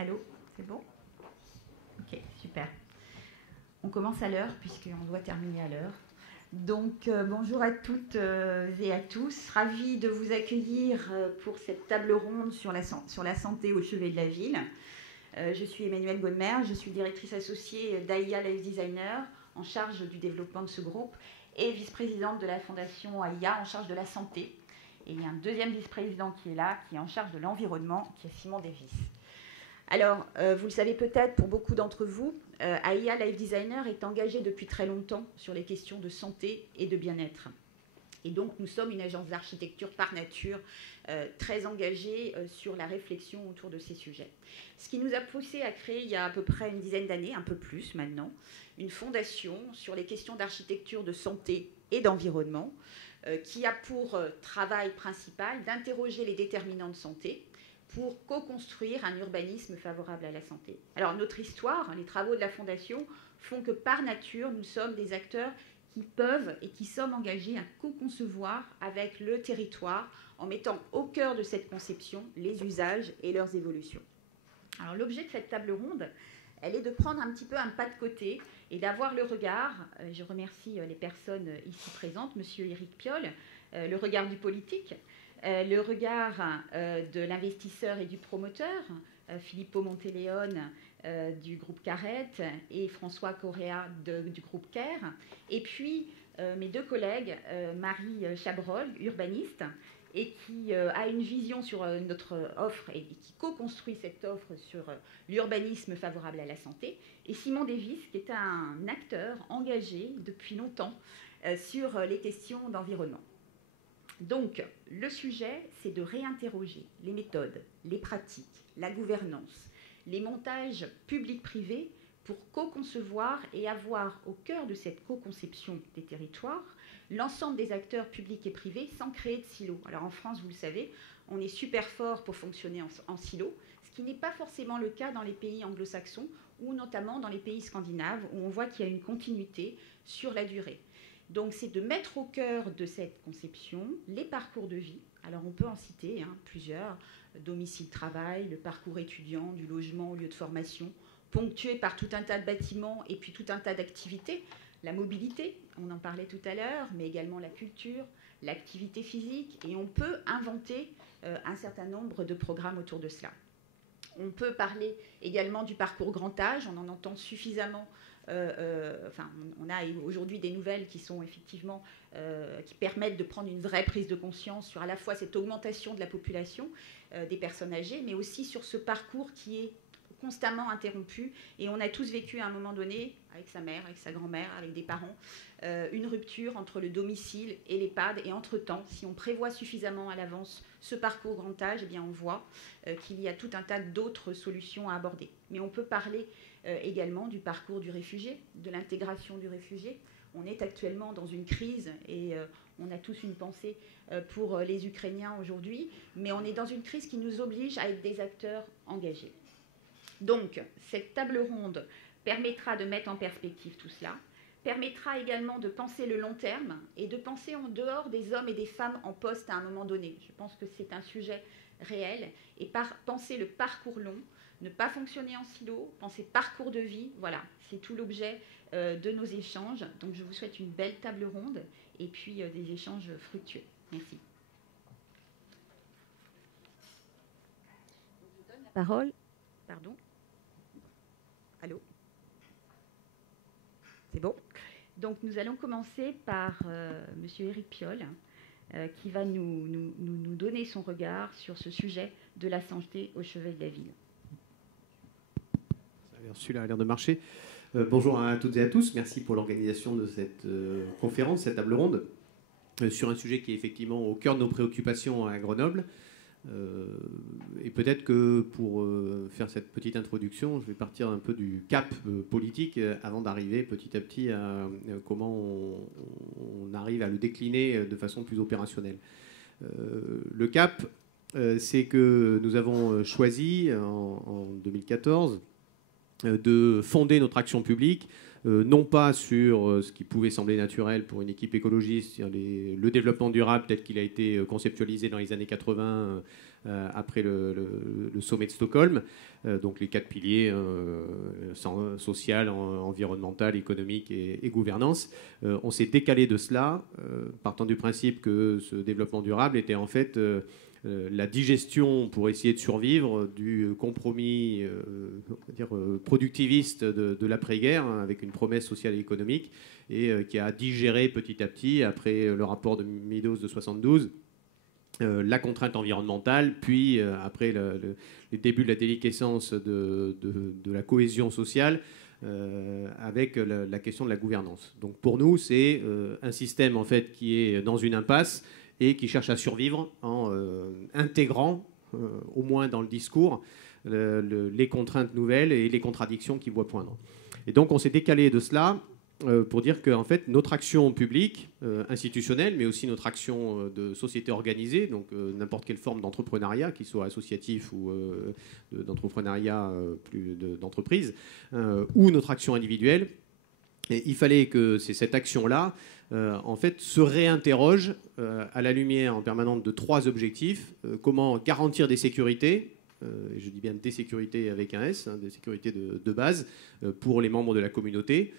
Allô, c'est bon? Ok, super. On commence à l'heure puisqu'on doit terminer à l'heure. Donc bonjour à toutes et à tous. Ravie de vous accueillir pour cette table ronde sur la santé au chevet de la ville. Je suis Emmanuelle Godmer, je suis directrice associée d'AIA Life Designer en charge du développement de ce groupe et vice-présidente de la fondation AIA en charge de la santé. Et il y a un deuxième vice-président qui est là, qui est en charge de l'environnement, qui est Simon Davis. Alors, vous le savez peut-être, pour beaucoup d'entre vous, AIA Life Designer est engagé depuis très longtemps sur les questions de santé et de bien-être. Et donc, nous sommes une agence d'architecture par nature très engagée sur la réflexion autour de ces sujets. Ce qui nous a poussé à créer, il y a à peu près une dizaine d'années, un peu plus maintenant, une fondation sur les questions d'architecture, de santé et d'environnement, qui a pour travail principal d'interroger les déterminants de santé pour co-construire un urbanisme favorable à la santé. Alors notre histoire, les travaux de la Fondation font que par nature, nous sommes des acteurs qui peuvent et qui sommes engagés à co-concevoir avec le territoire en mettant au cœur de cette conception les usages et leurs évolutions. Alors l'objet de cette table ronde, elle est de prendre un petit peu un pas de côté et d'avoir le regard, je remercie les personnes ici présentes, monsieur Éric Piolle, le regard du politique, le regard de l'investisseur et du promoteur, Filippo Monteléone du groupe Carrette et François Correa du groupe CARE, et puis mes deux collègues, Marie Chabrol, urbaniste, et qui a une vision sur notre offre et qui co-construit cette offre sur l'urbanisme favorable à la santé, et Simon Davis, qui est un acteur engagé depuis longtemps sur les questions d'environnement. Donc, le sujet, c'est de réinterroger les méthodes, les pratiques, la gouvernance, les montages publics-privés pour co-concevoir et avoir au cœur de cette co-conception des territoires l'ensemble des acteurs publics et privés sans créer de silos. Alors en France, vous le savez, on est super fort pour fonctionner en silo, ce qui n'est pas forcément le cas dans les pays anglo-saxons ou notamment dans les pays scandinaves où on voit qu'il y a une continuité sur la durée. Donc, c'est de mettre au cœur de cette conception les parcours de vie. Alors, on peut en citer plusieurs. Domicile-travail, le parcours étudiant, du logement au lieu de formation, ponctué par tout un tas de bâtiments et puis tout un tas d'activités. La mobilité, on en parlait tout à l'heure, mais également la culture, l'activité physique. Et on peut inventer un certain nombre de programmes autour de cela. On peut parler également du parcours grand âge. On en entend suffisamment. On a aujourd'hui des nouvelles qui sont effectivement qui permettent de prendre une vraie prise de conscience sur à la fois cette augmentation de la population des personnes âgées, mais aussi sur ce parcours qui est constamment interrompu. Et on a tous vécu à un moment donné, avec sa mère, avec sa grand-mère, avec des parents, une rupture entre le domicile et l'EHPAD. Et entre-temps, si on prévoit suffisamment à l'avance ce parcours grand âge, eh bien on voit qu'il y a tout un tas d'autres solutions à aborder. Mais on peut parler également du parcours du réfugié, de l'intégration du réfugié. On est actuellement dans une crise et on a tous une pensée pour les Ukrainiens aujourd'hui, mais on est dans une crise qui nous oblige à être des acteurs engagés. Donc, cette table ronde permettra de mettre en perspective tout cela, permettra également de penser le long terme et de penser en dehors des hommes et des femmes en poste à un moment donné. Je pense que c'est un sujet réel et penser le parcours long, ne pas fonctionner en silo, penser parcours de vie, voilà, c'est tout l'objet de nos échanges. Donc je vous souhaite une belle table ronde et puis des échanges fructueux. Merci. Je vous donne la parole. Pardon. Allô? C'est bon? Donc nous allons commencer par monsieur Éric Piolle, qui va nous donner son regard sur ce sujet de la santé au chevet de la ville. Celui-là a l'air de marcher. Bonjour à toutes et à tous. Merci pour l'organisation de cette conférence, cette table ronde, sur un sujet qui est effectivement au cœur de nos préoccupations à Grenoble. Et peut-être que pour faire cette petite introduction, je vais partir un peu du cap politique avant d'arriver petit à petit à comment on arrive à le décliner de façon plus opérationnelle. Le cap, c'est que nous avons choisi en 2014 de fonder notre action publique, non pas sur ce qui pouvait sembler naturel pour une équipe écologiste, le développement durable tel qu'il a été conceptualisé dans les années 80 après le sommet de Stockholm. Donc les 4 piliers, social, environnemental, économique et gouvernance. On s'est décalé de cela, partant du principe que ce développement durable était en fait la digestion pour essayer de survivre du compromis productiviste de l'après-guerre, hein, avec une promesse sociale et économique, et qui a digéré petit à petit, après le rapport de Meadows de 72, la contrainte environnementale, puis après le début de la déliquescence de la cohésion sociale, avec la question de la gouvernance. Donc pour nous, c'est un système en fait qui est dans une impasse et qui cherche à survivre en intégrant, au moins dans le discours, les contraintes nouvelles et les contradictions qui voient poindre. Et donc on s'est décalé de cela pour dire que en fait, notre action publique, institutionnelle, mais aussi notre action de société organisée, donc n'importe quelle forme d'entrepreneuriat, qu'il soit associatif ou d'entrepreneuriat d'entreprise, ou notre action individuelle, et il fallait que cette action-là en fait, se réinterroge à la lumière en permanence de 3 objectifs. Comment garantir des sécurités, je dis bien des sécurités avec un S, hein, des sécurités de base pour les membres de la communauté.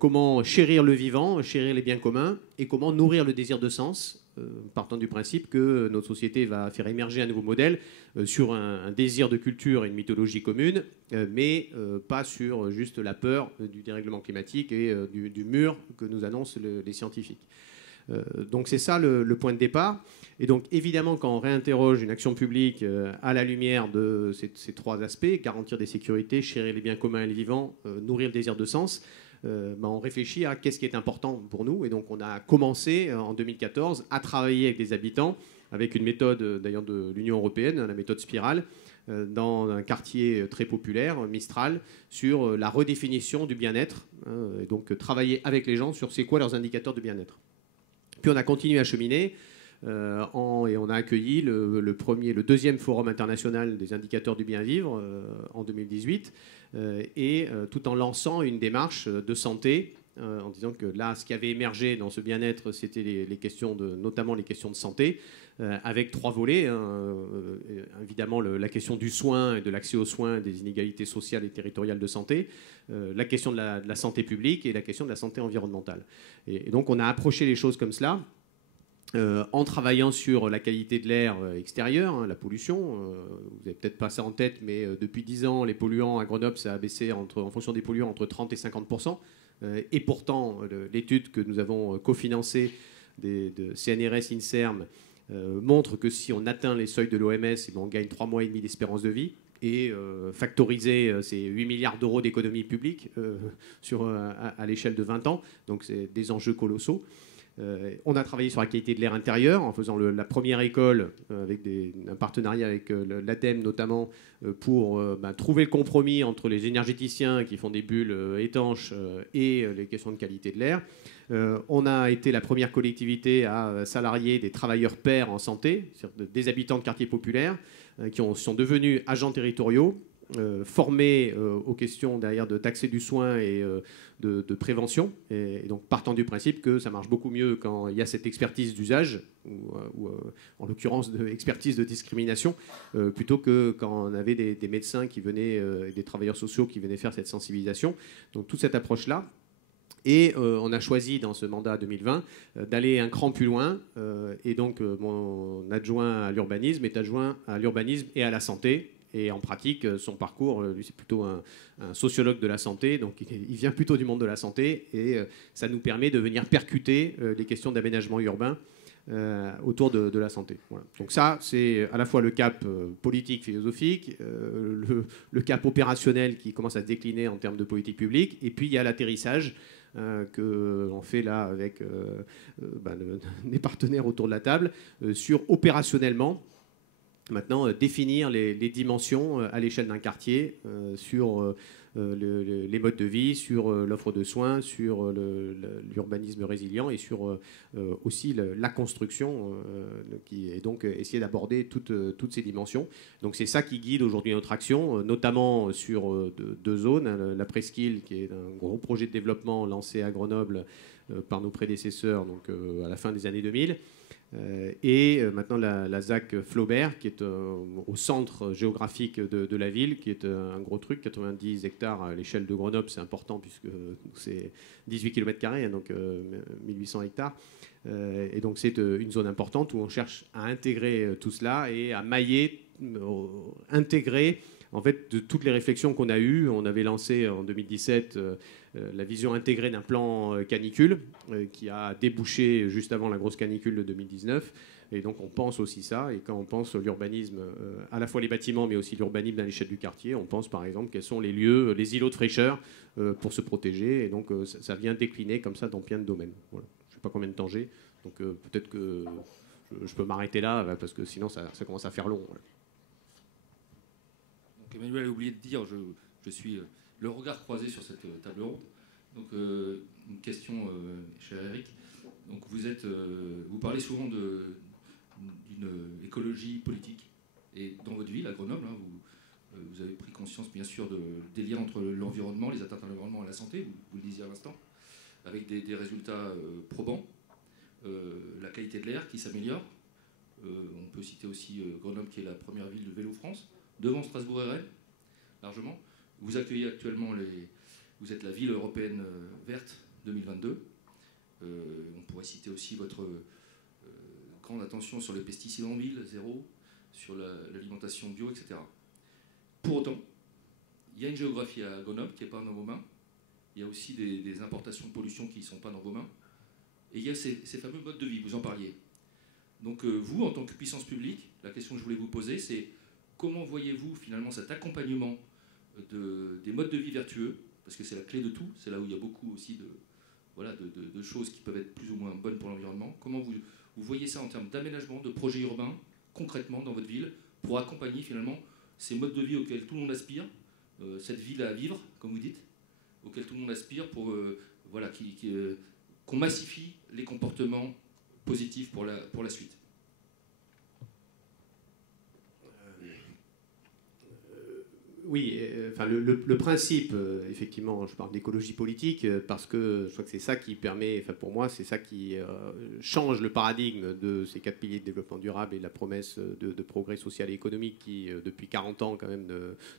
Comment chérir le vivant, chérir les biens communs, et comment nourrir le désir de sens, partant du principe que notre société va faire émerger un nouveau modèle sur un désir de culture et une mythologie commune, mais pas sur juste la peur du dérèglement climatique et du mur que nous annoncent les scientifiques. Donc c'est ça le point de départ. Et donc évidemment, quand on réinterroge une action publique à la lumière de ces 3 aspects, garantir des sécurités, chérir les biens communs et les vivants, nourrir le désir de sens, on réfléchit à qu'est-ce qui est important pour nous. Et donc on a commencé en 2014 à travailler avec des habitants, avec une méthode d'ailleurs de l'Union européenne, la méthode Spirale, dans un quartier très populaire, Mistral, sur la redéfinition du bien-être. Et donc travailler avec les gens sur c'est quoi leurs indicateurs de bien-être. Puis on a continué à cheminer et on a accueilli le deuxième forum international des indicateurs du bien-vivre en 2018, tout en lançant une démarche de santé, en disant que là, ce qui avait émergé dans ce bien-être, c'était les questions notamment les questions de santé, avec 3 volets. Évidemment, la question du soin et de l'accès aux soins, des inégalités sociales et territoriales de santé, la question de la santé publique et la question de la santé environnementale. Et donc, on a approché les choses comme cela. En travaillant sur la qualité de l'air extérieur, hein, la pollution. Vous n'avez peut-être pas ça en tête, mais depuis 10 ans, les polluants à Grenoble, ça a baissé en fonction des polluants entre 30 et 50%. Et pourtant, l'étude que nous avons cofinancée de CNRS INSERM montre que si on atteint les seuils de l'OMS, on gagne 3 mois et demi d'espérance de vie. Et factoriser ces 8 milliards d'euros d'économie publique à l'échelle de 20 ans. Donc c'est des enjeux colossaux. On a travaillé sur la qualité de l'air intérieur en faisant la première école avec un partenariat avec l'ADEME notamment pour trouver le compromis entre les énergéticiens qui font des bulles étanches et les questions de qualité de l'air. On a été la première collectivité à salarier des travailleurs pairs en santé, des habitants de quartiers populaires qui sont devenus agents territoriaux, formés aux questions derrière d'accès du soin et de prévention. Et donc partant du principe que ça marche beaucoup mieux quand il y a cette expertise d'usage, ou en l'occurrence expertise de discrimination, plutôt que quand on avait des médecins qui venaient, des travailleurs sociaux qui venaient faire cette sensibilisation. Donc toute cette approche-là. Et on a choisi dans ce mandat 2020 d'aller un cran plus loin. Et donc mon adjoint à l'urbanisme est adjoint à l'urbanisme et à la santé. Et en pratique, son parcours, lui, c'est plutôt un sociologue de la santé, donc il vient plutôt du monde de la santé, et ça nous permet de venir percuter les questions d'aménagement urbain autour de la santé. Voilà. Donc ça, c'est à la fois le cap politique, philosophique, le cap opérationnel qui commence à se décliner en termes de politique publique, et puis il y a l'atterrissage qu'on fait là avec les partenaires autour de la table sur opérationnellement. Maintenant, définir les dimensions à l'échelle d'un quartier sur les modes de vie, sur l'offre de soins, sur l'urbanisme résilient et sur aussi la construction, et donc essayer d'aborder toutes ces dimensions. Donc c'est ça qui guide aujourd'hui notre action, notamment sur 2 zones. La Presqu'île, qui est un gros projet de développement lancé à Grenoble par nos prédécesseurs donc, à la fin des années 2000. Et maintenant la ZAC Flaubert, qui est au centre géographique de la ville, qui est un gros truc, 90 hectares à l'échelle de Grenoble, c'est important puisque c'est 18 km², donc 1800 hectares. Et donc c'est une zone importante où on cherche à intégrer tout cela et à mailler, intégrer en fait de toutes les réflexions qu'on a eues. On avait lancé en 2017 la vision intégrée d'un plan canicule qui a débouché juste avant la grosse canicule de 2019. Et donc on pense aussi ça. Et quand on pense à l'urbanisme, à la fois les bâtiments, mais aussi l'urbanisme à l'échelle du quartier, on pense par exemple quels sont les lieux, les îlots de fraîcheur pour se protéger. Et donc ça vient décliner comme ça dans plein de domaines. Voilà. Je ne sais pas combien de temps j'ai. Donc peut-être que je peux m'arrêter là, parce que sinon ça commence à faire long. Voilà. Donc Emmanuel a oublié de dire, je suis le regard croisé sur cette table ronde. Donc une question, cher Eric. Donc vous parlez souvent d'une écologie politique. Et dans votre ville, à Grenoble, hein, vous avez pris conscience bien sûr des liens entre l'environnement, les atteintes à l'environnement et la santé, vous le disiez à l'instant, avec des résultats probants. La qualité de l'air qui s'améliore. On peut citer aussi Grenoble qui est la première ville de Vélo France, devant Strasbourg et Rennes, largement. Vous accueillez actuellement vous êtes la ville européenne verte 2022. On pourrait citer aussi votre grande attention sur les pesticides en ville, zéro, sur l'alimentation bio, etc. Pour autant, il y a une géographie à Grenoble qui n'est pas dans vos mains. Il y a aussi des importations de pollution qui ne sont pas dans vos mains. Et il y a ces fameux modes de vie, vous en parliez. Donc vous, en tant que puissance publique, la question que je voulais vous poser, c'est comment voyez-vous finalement cet accompagnement des modes de vie vertueux, parce que c'est la clé de tout, c'est là où il y a beaucoup aussi de choses qui peuvent être plus ou moins bonnes pour l'environnement. Comment vous voyez ça en termes d'aménagement, de projets urbains, concrètement dans votre ville, pour accompagner finalement ces modes de vie auxquels tout le monde aspire, cette ville à vivre, comme vous dites, auquel tout le monde aspire pour qu'on massifie les comportements positifs pour la suite. Oui, enfin le principe, effectivement, je parle d'écologie politique parce que je crois que c'est ça qui permet, enfin pour moi, c'est ça qui change le paradigme de ces 4 piliers de développement durable et de la promesse de progrès social et économique qui, depuis 40 ans, quand même,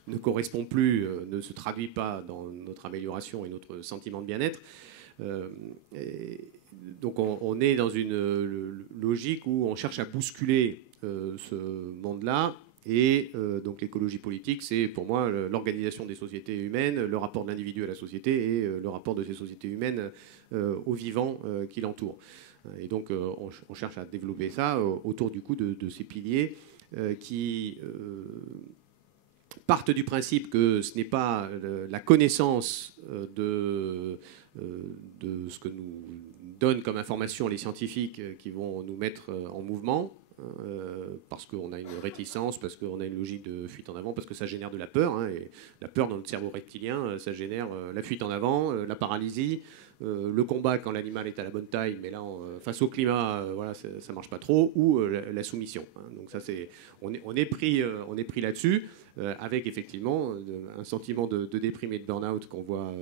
ne correspond plus, ne se traduit pas dans notre amélioration et notre sentiment de bien-être. Donc on est dans une logique où on cherche à bousculer ce monde-là. Et donc l'écologie politique, c'est pour moi l'organisation des sociétés humaines, le rapport de l'individu à la société et le rapport de ces sociétés humaines aux vivants qui l'entourent. Et donc on cherche à développer ça autour du coup de ces piliers qui partent du principe que ce n'est pas la connaissance de ce que nous donnent comme information les scientifiques qui vont nous mettre en mouvement, parce qu'on a une réticence, parce qu'on a une logique de fuite en avant, parce que ça génère de la peur, hein, et la peur dans notre cerveau reptilien, ça génère la fuite en avant, la paralysie, le combat quand l'animal est à la bonne taille, mais là, face au climat, voilà, ça ne marche pas trop, ou la soumission. Hein. Donc ça, on est pris là-dessus, avec effectivement un sentiment de déprime et de burn-out qu'on voit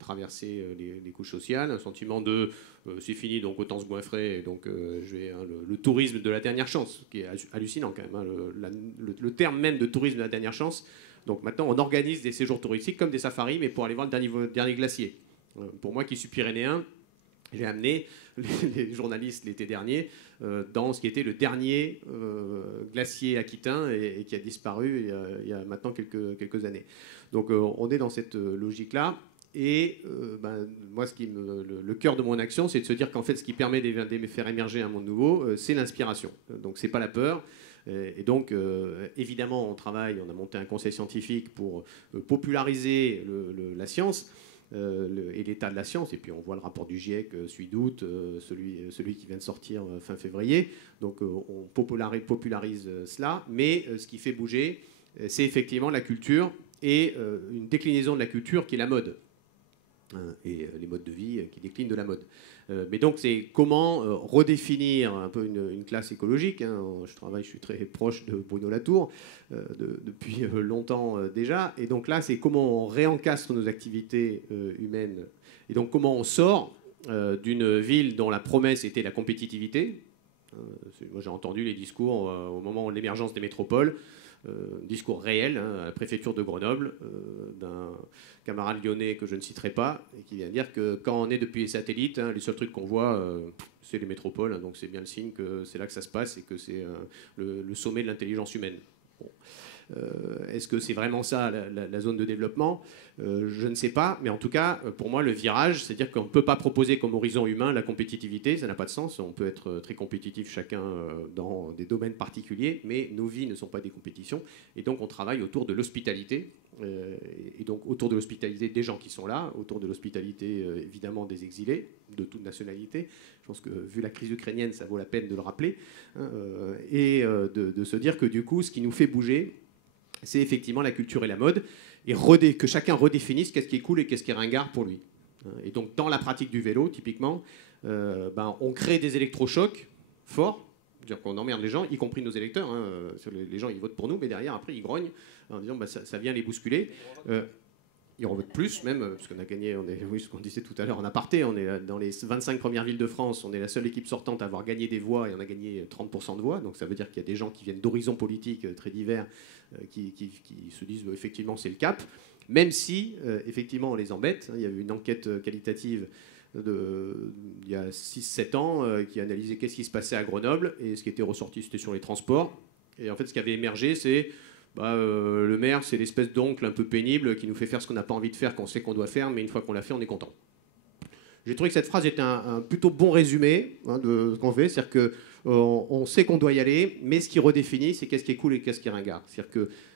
traverser les couches sociales, un sentiment de c'est fini, donc autant se goinfrer, et donc le tourisme de la dernière chance, qui est hallucinant quand même, hein, le terme même de tourisme de la dernière chance. Donc maintenant, on organise des séjours touristiques comme des safaris, mais pour aller voir le dernier glacier. Pour moi qui suis pyrénéen, j'ai amené les journalistes l'été dernier dans ce qui était le dernier glacier aquitain et qui a disparu il y a maintenant quelques années. Donc on est dans cette logique-là. Et moi, le cœur de mon action, c'est de se dire qu'en fait, ce qui permet de faire émerger un monde nouveau, c'est l'inspiration. Donc c'est pas la peur. Et donc, évidemment, on a monté un conseil scientifique pour populariser la science. Et l'état de la science, et puis on voit le rapport du GIEC celui d'août, celui qui vient de sortir fin février, donc on popularise cela, mais ce qui fait bouger, c'est effectivement la culture et une déclinaison de la culture qui est la mode, et les modes de vie qui déclinent de la mode. Mais donc c'est comment redéfinir un peu une classe écologique, hein. Je suis très proche de Bruno Latour depuis longtemps déjà, et donc là c'est comment on réencastre nos activités humaines, et donc comment on sort d'une ville dont la promesse était la compétitivité, Moi, j'ai entendu les discours au moment de l'émergence des métropoles, discours réel à la préfecture de Grenoble, d'un camarade lyonnais que je ne citerai pas, et qui vient dire que quand on est depuis les satellites, les seuls trucs qu'on voit, c'est les métropoles, donc c'est bien le signe que c'est là que ça se passe et que c'est le sommet de l'intelligence humaine. Bon. Est-ce que c'est vraiment ça la zone de développement? Je ne sais pas, mais en tout cas, pour moi, le virage, c'est-à-dire qu'on ne peut pas proposer comme horizon humain la compétitivité, ça n'a pas de sens. On peut être très compétitif chacun dans des domaines particuliers, mais nos vies ne sont pas des compétitions, et donc on travaille autour de l'hospitalité, et donc autour de l'hospitalité des gens qui sont là, autour de l'hospitalité évidemment des exilés, de toute nationalité. Je pense que vu la crise ukrainienne, ça vaut la peine de le rappeler, et de se dire que du coup, ce qui nous fait bouger, c'est effectivement la culture et la mode, et que chacun redéfinisse qu'est-ce qui est cool et qu'est-ce qui est ringard pour lui. Et donc, dans la pratique du vélo, typiquement, on crée des électrochocs forts, c'est-à-dire qu'on emmerde les gens, y compris nos électeurs. Les gens, ils votent pour nous, mais derrière, après, ils grognent en disant ça vient les bousculer. Ils en votent plus, même, parce qu'on a gagné, oui, ce qu'on disait tout à l'heure en aparté, on est dans les 25 premières villes de France, on est la seule équipe sortante à avoir gagné des voix, et on a gagné 30% de voix, donc ça veut dire qu'il y a des gens qui viennent d'horizons politiques très divers, qui se disent effectivement c'est le cap, même si effectivement on les embête. Il y a eu une enquête qualitative il y a 6-7 ans qui analysait qu'est-ce qui se passait à Grenoble, et ce qui était ressorti c'était sur les transports, et en fait ce qui avait émergé c'est le maire, c'est l'espèce d'oncle un peu pénible qui nous fait faire ce qu'on n'a pas envie de faire, qu'on sait qu'on doit faire, mais une fois qu'on l'a fait, on est content. J'ai trouvé que cette phrase était un plutôt bon résumé de ce qu'on fait. C'est-à-dire qu'on sait qu'on doit y aller, mais ce qui redéfinit, c'est qu'est-ce qui est cool et qu'est-ce qui est ringard. C'est-à-dire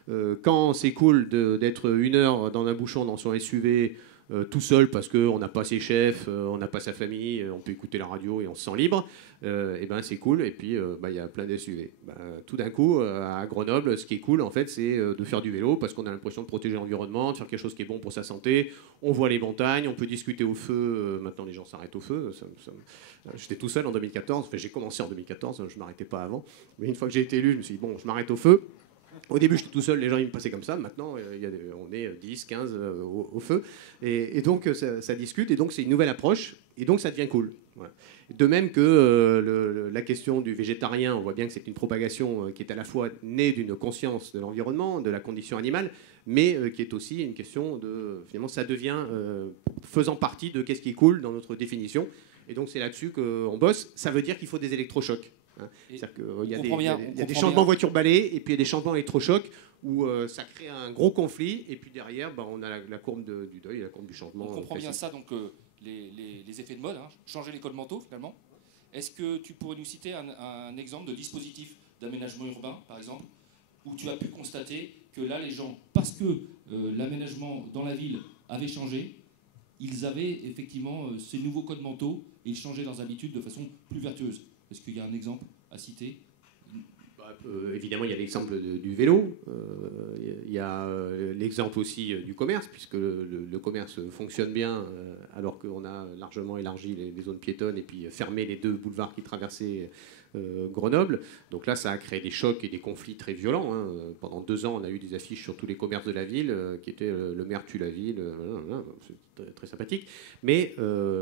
que quand c'est cool d'être 1 heure dans un bouchon dans son SUV, tout seul parce qu'on n'a pas ses chefs, on n'a pas sa famille, on peut écouter la radio et on se sent libre, et ben c'est cool. Et puis il y a plein d'SUV. Tout d'un coup, à Grenoble, ce qui est cool, en fait, c'est de faire du vélo parce qu'on a l'impression de protéger l'environnement, de faire quelque chose qui est bon pour sa santé. On voit les montagnes, on peut discuter au feu. Maintenant, les gens s'arrêtent au feu. J'étais tout seul en 2014. Enfin, j'ai commencé en 2014, je ne m'arrêtais pas avant. Mais une fois que j'ai été élu, je me suis dit, bon, je m'arrête au feu. Au début, j'étais tout seul, les gens ils me passaient comme ça. Maintenant, on est 10, 15 au feu. Et donc, ça discute. Et donc, c'est une nouvelle approche. Et donc, ça devient cool. Voilà. De même que la question du végétarien, on voit bien que c'est une propagation qui est à la fois née d'une conscience de l'environnement, de la condition animale, mais qui est aussi une question de... Finalement, ça devient faisant partie de qu'est-ce qui est cool dans notre définition. Et donc, c'est là-dessus qu'on bosse. Ça veut dire qu'il faut des électrochocs. C'est-à-dire qu'il y a des changements voiture-balai et puis il y a des changements électrochocs où ça crée un gros conflit, et puis derrière on a la courbe du deuil, la courbe du changement. On comprend bien ça, donc les effets de mode, changer les codes mentaux finalement. Est-ce que tu pourrais nous citer un exemple de dispositif d'aménagement urbain, par exemple, où tu as pu constater que là les gens, parce que l'aménagement dans la ville avait changé, ils avaient effectivement ces nouveaux codes mentaux et ils changeaient leurs habitudes de façon plus vertueuse? Est-ce qu'il y a un exemple à citer? Évidemment, il y a l'exemple du vélo. Il y a l'exemple aussi du commerce, puisque le commerce fonctionne bien alors qu'on a largement élargi les zones piétonnes et puis fermé les 2 boulevards qui traversaient Grenoble. Donc là, ça a créé des chocs et des conflits très violents. Pendant 2 ans, on a eu des affiches sur tous les commerces de la ville qui étaient le maire tue la ville. C'est très sympathique. Mais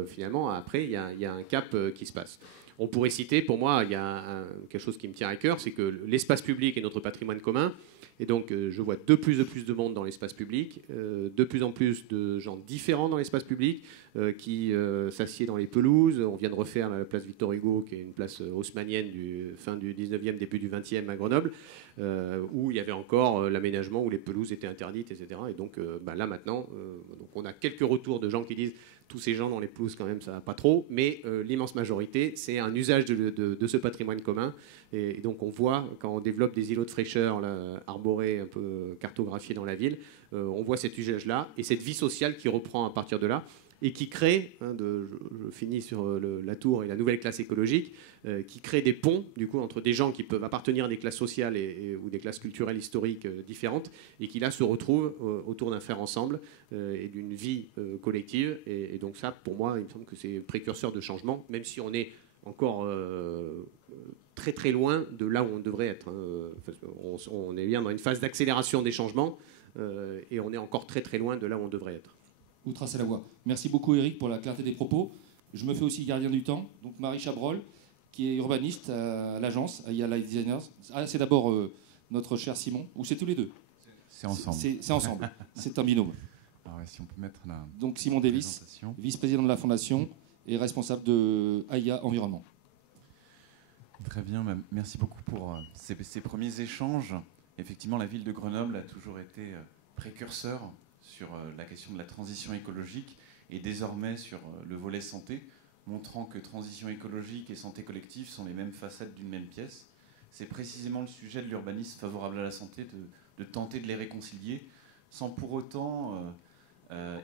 finalement, après, il y a un cap qui se passe. On pourrait citer, pour moi, il y a quelque chose qui me tient à cœur, c'est que l'espace public est notre patrimoine commun. Et donc, je vois de plus en plus de monde dans l'espace public, de plus en plus de gens différents dans l'espace public, qui s'assiedent dans les pelouses. On vient de refaire la place Victor Hugo, qui est une place haussmannienne fin du 19e, début du 20e à Grenoble, où il y avait encore l'aménagement, où les pelouses étaient interdites, etc. Et donc, là, maintenant, donc on a quelques retours de gens qui disent tous ces gens dans les pelouses, quand même, ça va pas trop. Mais l'immense majorité, c'est un usage de ce patrimoine commun. Et donc, on voit, quand on développe des îlots de fraîcheur là, arborés, un peu cartographiés dans la ville, on voit cet usage-là et cette vie sociale qui reprend à partir de là et qui crée, je finis sur la tour et la nouvelle classe écologique, qui crée des ponts, du coup, entre des gens qui peuvent appartenir à des classes sociales ou des classes culturelles historiques différentes, et qui, là, se retrouvent autour d'un faire ensemble et d'une vie collective. Et donc ça, pour moi, il me semble que c'est précurseur de changement, même si on est encore très très loin de là où on devrait être. On est bien dans une phase d'accélération des changements, et on est encore très très loin de là où on devrait être. Vous tracez la voie. Merci beaucoup Eric pour la clarté des propos. Je me fais aussi gardien du temps. Donc Marie Chabrol, qui est urbaniste à l'agence, à IA Light Designers. Ah, c'est d'abord notre cher Simon, ou c'est tous les deux? C'est ensemble. C'est ensemble. C'est un binôme. Alors, si on peut mettre la Donc Simon Davis, vice-président de la Fondation et responsable de AIA Environnement. Très bien, merci beaucoup pour ces premiers échanges. Effectivement, la ville de Grenoble a toujours été précurseur sur la question de la transition écologique et désormais sur le volet santé, montrant que transition écologique et santé collective sont les mêmes facettes d'une même pièce. C'est précisément le sujet de l'urbanisme favorable à la santé, de tenter de les réconcilier sans pour autant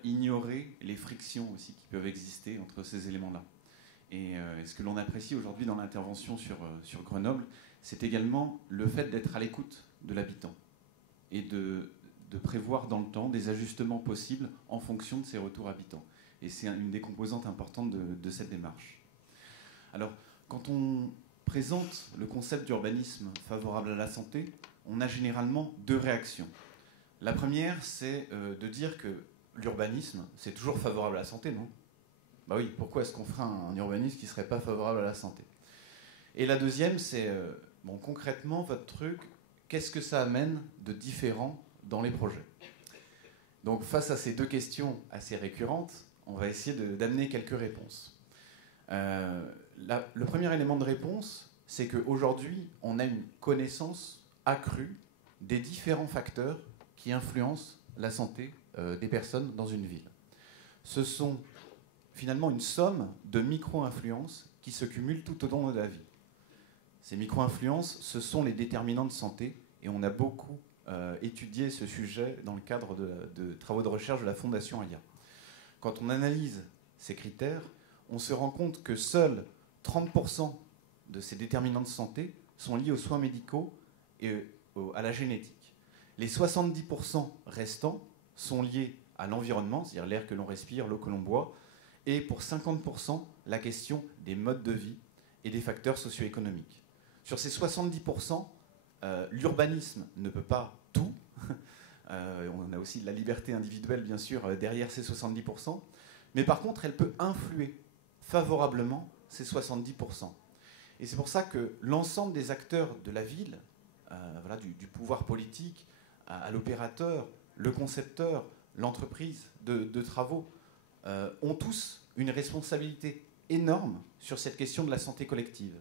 ignorer les frictions aussi qui peuvent exister entre ces éléments-là. Et ce que l'on apprécie aujourd'hui dans l'intervention sur Grenoble, c'est également le fait d'être à l'écoute de l'habitant et de prévoir dans le temps des ajustements possibles en fonction de ses retours habitants. Et c'est une des composantes importantes de cette démarche. Alors, quand on présente le concept d'urbanisme favorable à la santé, on a généralement deux réactions. La première, c'est de dire que l'urbanisme, c'est toujours favorable à la santé, non? Bah oui, pourquoi est-ce qu'on ferait un urbanisme qui ne serait pas favorable à la santé? Et la deuxième, c'est, concrètement, votre truc, qu'est-ce que ça amène de différent dans les projets? Donc, face à ces deux questions assez récurrentes, on va essayer d'amener quelques réponses. Le premier élément de réponse, c'est qu'aujourd'hui, on a une connaissance accrue des différents facteurs qui influencent la santé des personnes dans une ville. Ce sont finalement une somme de micro-influences qui se cumulent tout au long de la vie. Ces micro-influences, ce sont les déterminants de santé, et on a beaucoup étudié ce sujet dans le cadre de travaux de recherche de la Fondation AIA. Quand on analyse ces critères, on se rend compte que seuls 30% de ces déterminants de santé sont liés aux soins médicaux et à la génétique. Les 70% restants sont liés à l'environnement, c'est-à-dire l'air que l'on respire, l'eau que l'on boit, et pour 50%, la question des modes de vie et des facteurs socio-économiques. Sur ces 70%, l'urbanisme ne peut pas tout. On a aussi la liberté individuelle, bien sûr, derrière ces 70%. Mais par contre, elle peut influer favorablement ces 70%. Et c'est pour ça que l'ensemble des acteurs de la ville, du pouvoir politique à l'opérateur, le concepteur, l'entreprise de travaux, ont tous une responsabilité énorme sur cette question de la santé collective.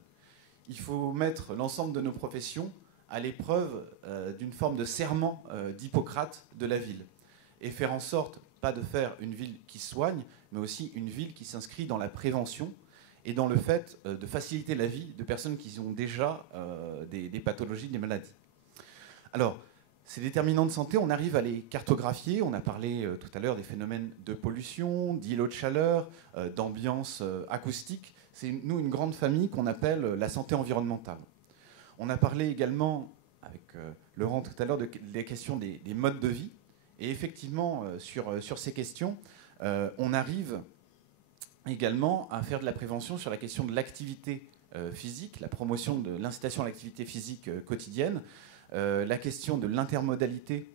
Il faut mettre l'ensemble de nos professions à l'épreuve d'une forme de serment d'Hippocrate de la ville et faire en sorte, pas de faire une ville qui soigne, mais aussi une ville qui s'inscrit dans la prévention et dans le fait de faciliter la vie de personnes qui ont déjà des pathologies, des maladies. Alors, ces déterminants de santé, on arrive à les cartographier. On a parlé tout à l'heure des phénomènes de pollution, d'îlots de chaleur, d'ambiance acoustique. C'est, nous, une grande famille qu'on appelle la santé environnementale. On a parlé également, avec Laurent tout à l'heure, des questions des modes de vie. Et effectivement, sur ces questions, on arrive également à faire de la prévention sur la question de l'activité physique, la promotion de l'incitation à l'activité physique quotidienne, la question de l'intermodalité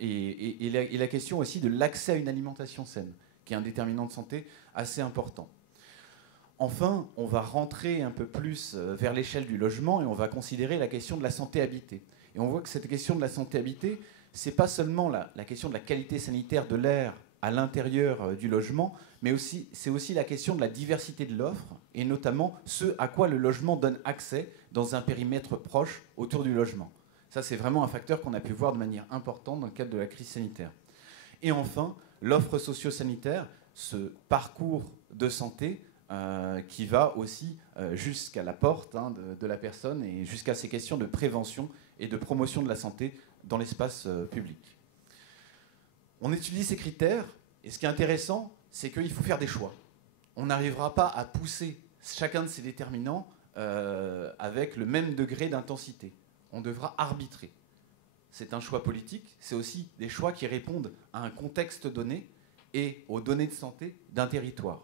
et la question aussi de l'accès à une alimentation saine, qui est un déterminant de santé assez important. Enfin, on va rentrer un peu plus vers l'échelle du logement et on va considérer la question de la santé habitée. Et on voit que cette question de la santé habitée, ce n'est pas seulement la question de la qualité sanitaire de l'air à l'intérieur du logement, mais c'est aussi la question de la diversité de l'offre et notamment ce à quoi le logement donne accès dans un périmètre proche autour du logement. Ça, c'est vraiment un facteur qu'on a pu voir de manière importante dans le cadre de la crise sanitaire. Et enfin, l'offre socio-sanitaire, ce parcours de santé qui va aussi jusqu'à la porte de la personne et jusqu'à ces questions de prévention et de promotion de la santé dans l'espace public. On étudie ces critères et ce qui est intéressant, c'est qu'il faut faire des choix. On n'arrivera pas à pousser chacun de ces déterminants avec le même degré d'intensité. On devra arbitrer. C'est un choix politique, c'est aussi des choix qui répondent à un contexte donné et aux données de santé d'un territoire.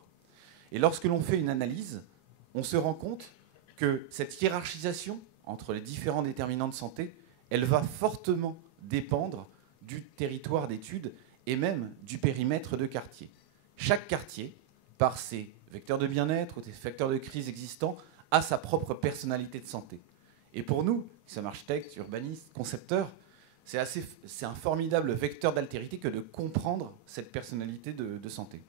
Et lorsque l'on fait une analyse, on se rend compte que cette hiérarchisation entre les différents déterminants de santé, elle va fortement dépendre du territoire d'étude et même du périmètre de quartier. Chaque quartier, par ses vecteurs de bien-être ou ses facteurs de crise existants, a sa propre personnalité de santé. Et pour nous, qui sommes architectes, urbanistes, concepteurs, c'est un formidable vecteur d'altérité que de comprendre cette personnalité de santé.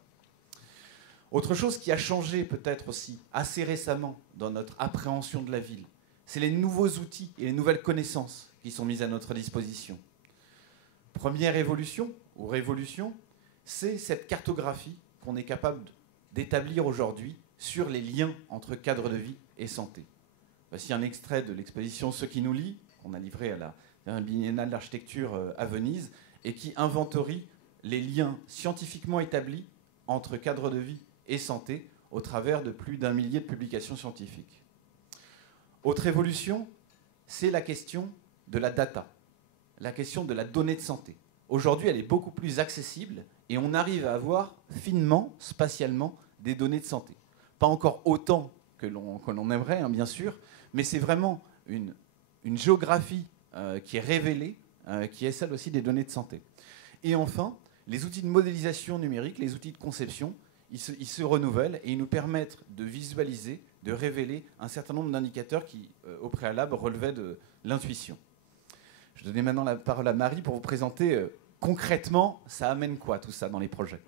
Autre chose qui a changé peut-être aussi assez récemment dans notre appréhension de la ville, c'est les nouveaux outils et les nouvelles connaissances qui sont mises à notre disposition. Première évolution ou révolution, c'est cette cartographie qu'on est capable d'établir aujourd'hui sur les liens entre cadre de vie et santé. Voici un extrait de l'exposition Ce qui nous lie, qu'on a livré à la biennale d'architecture à Venise, et qui inventorie les liens scientifiquement établis entre cadre de vie et santé au travers de plus d'1 millier de publications scientifiques. Autre évolution, c'est la question de la data, la question de la donnée de santé. Aujourd'hui, elle est beaucoup plus accessible et on arrive à avoir finement, spatialement, des données de santé. Pas encore autant que l'on aimerait, hein, bien sûr, mais c'est vraiment une géographie qui est révélée, qui est celle aussi des données de santé. Et enfin, les outils de modélisation numérique, les outils de conception, ils se renouvellent et ils nous permettent de visualiser, de révéler un certain nombre d'indicateurs qui, au préalable, relevaient de l'intuition. Je vais donner maintenant la parole à Marie pour vous présenter concrètement, ça amène quoi tout ça dans les projets.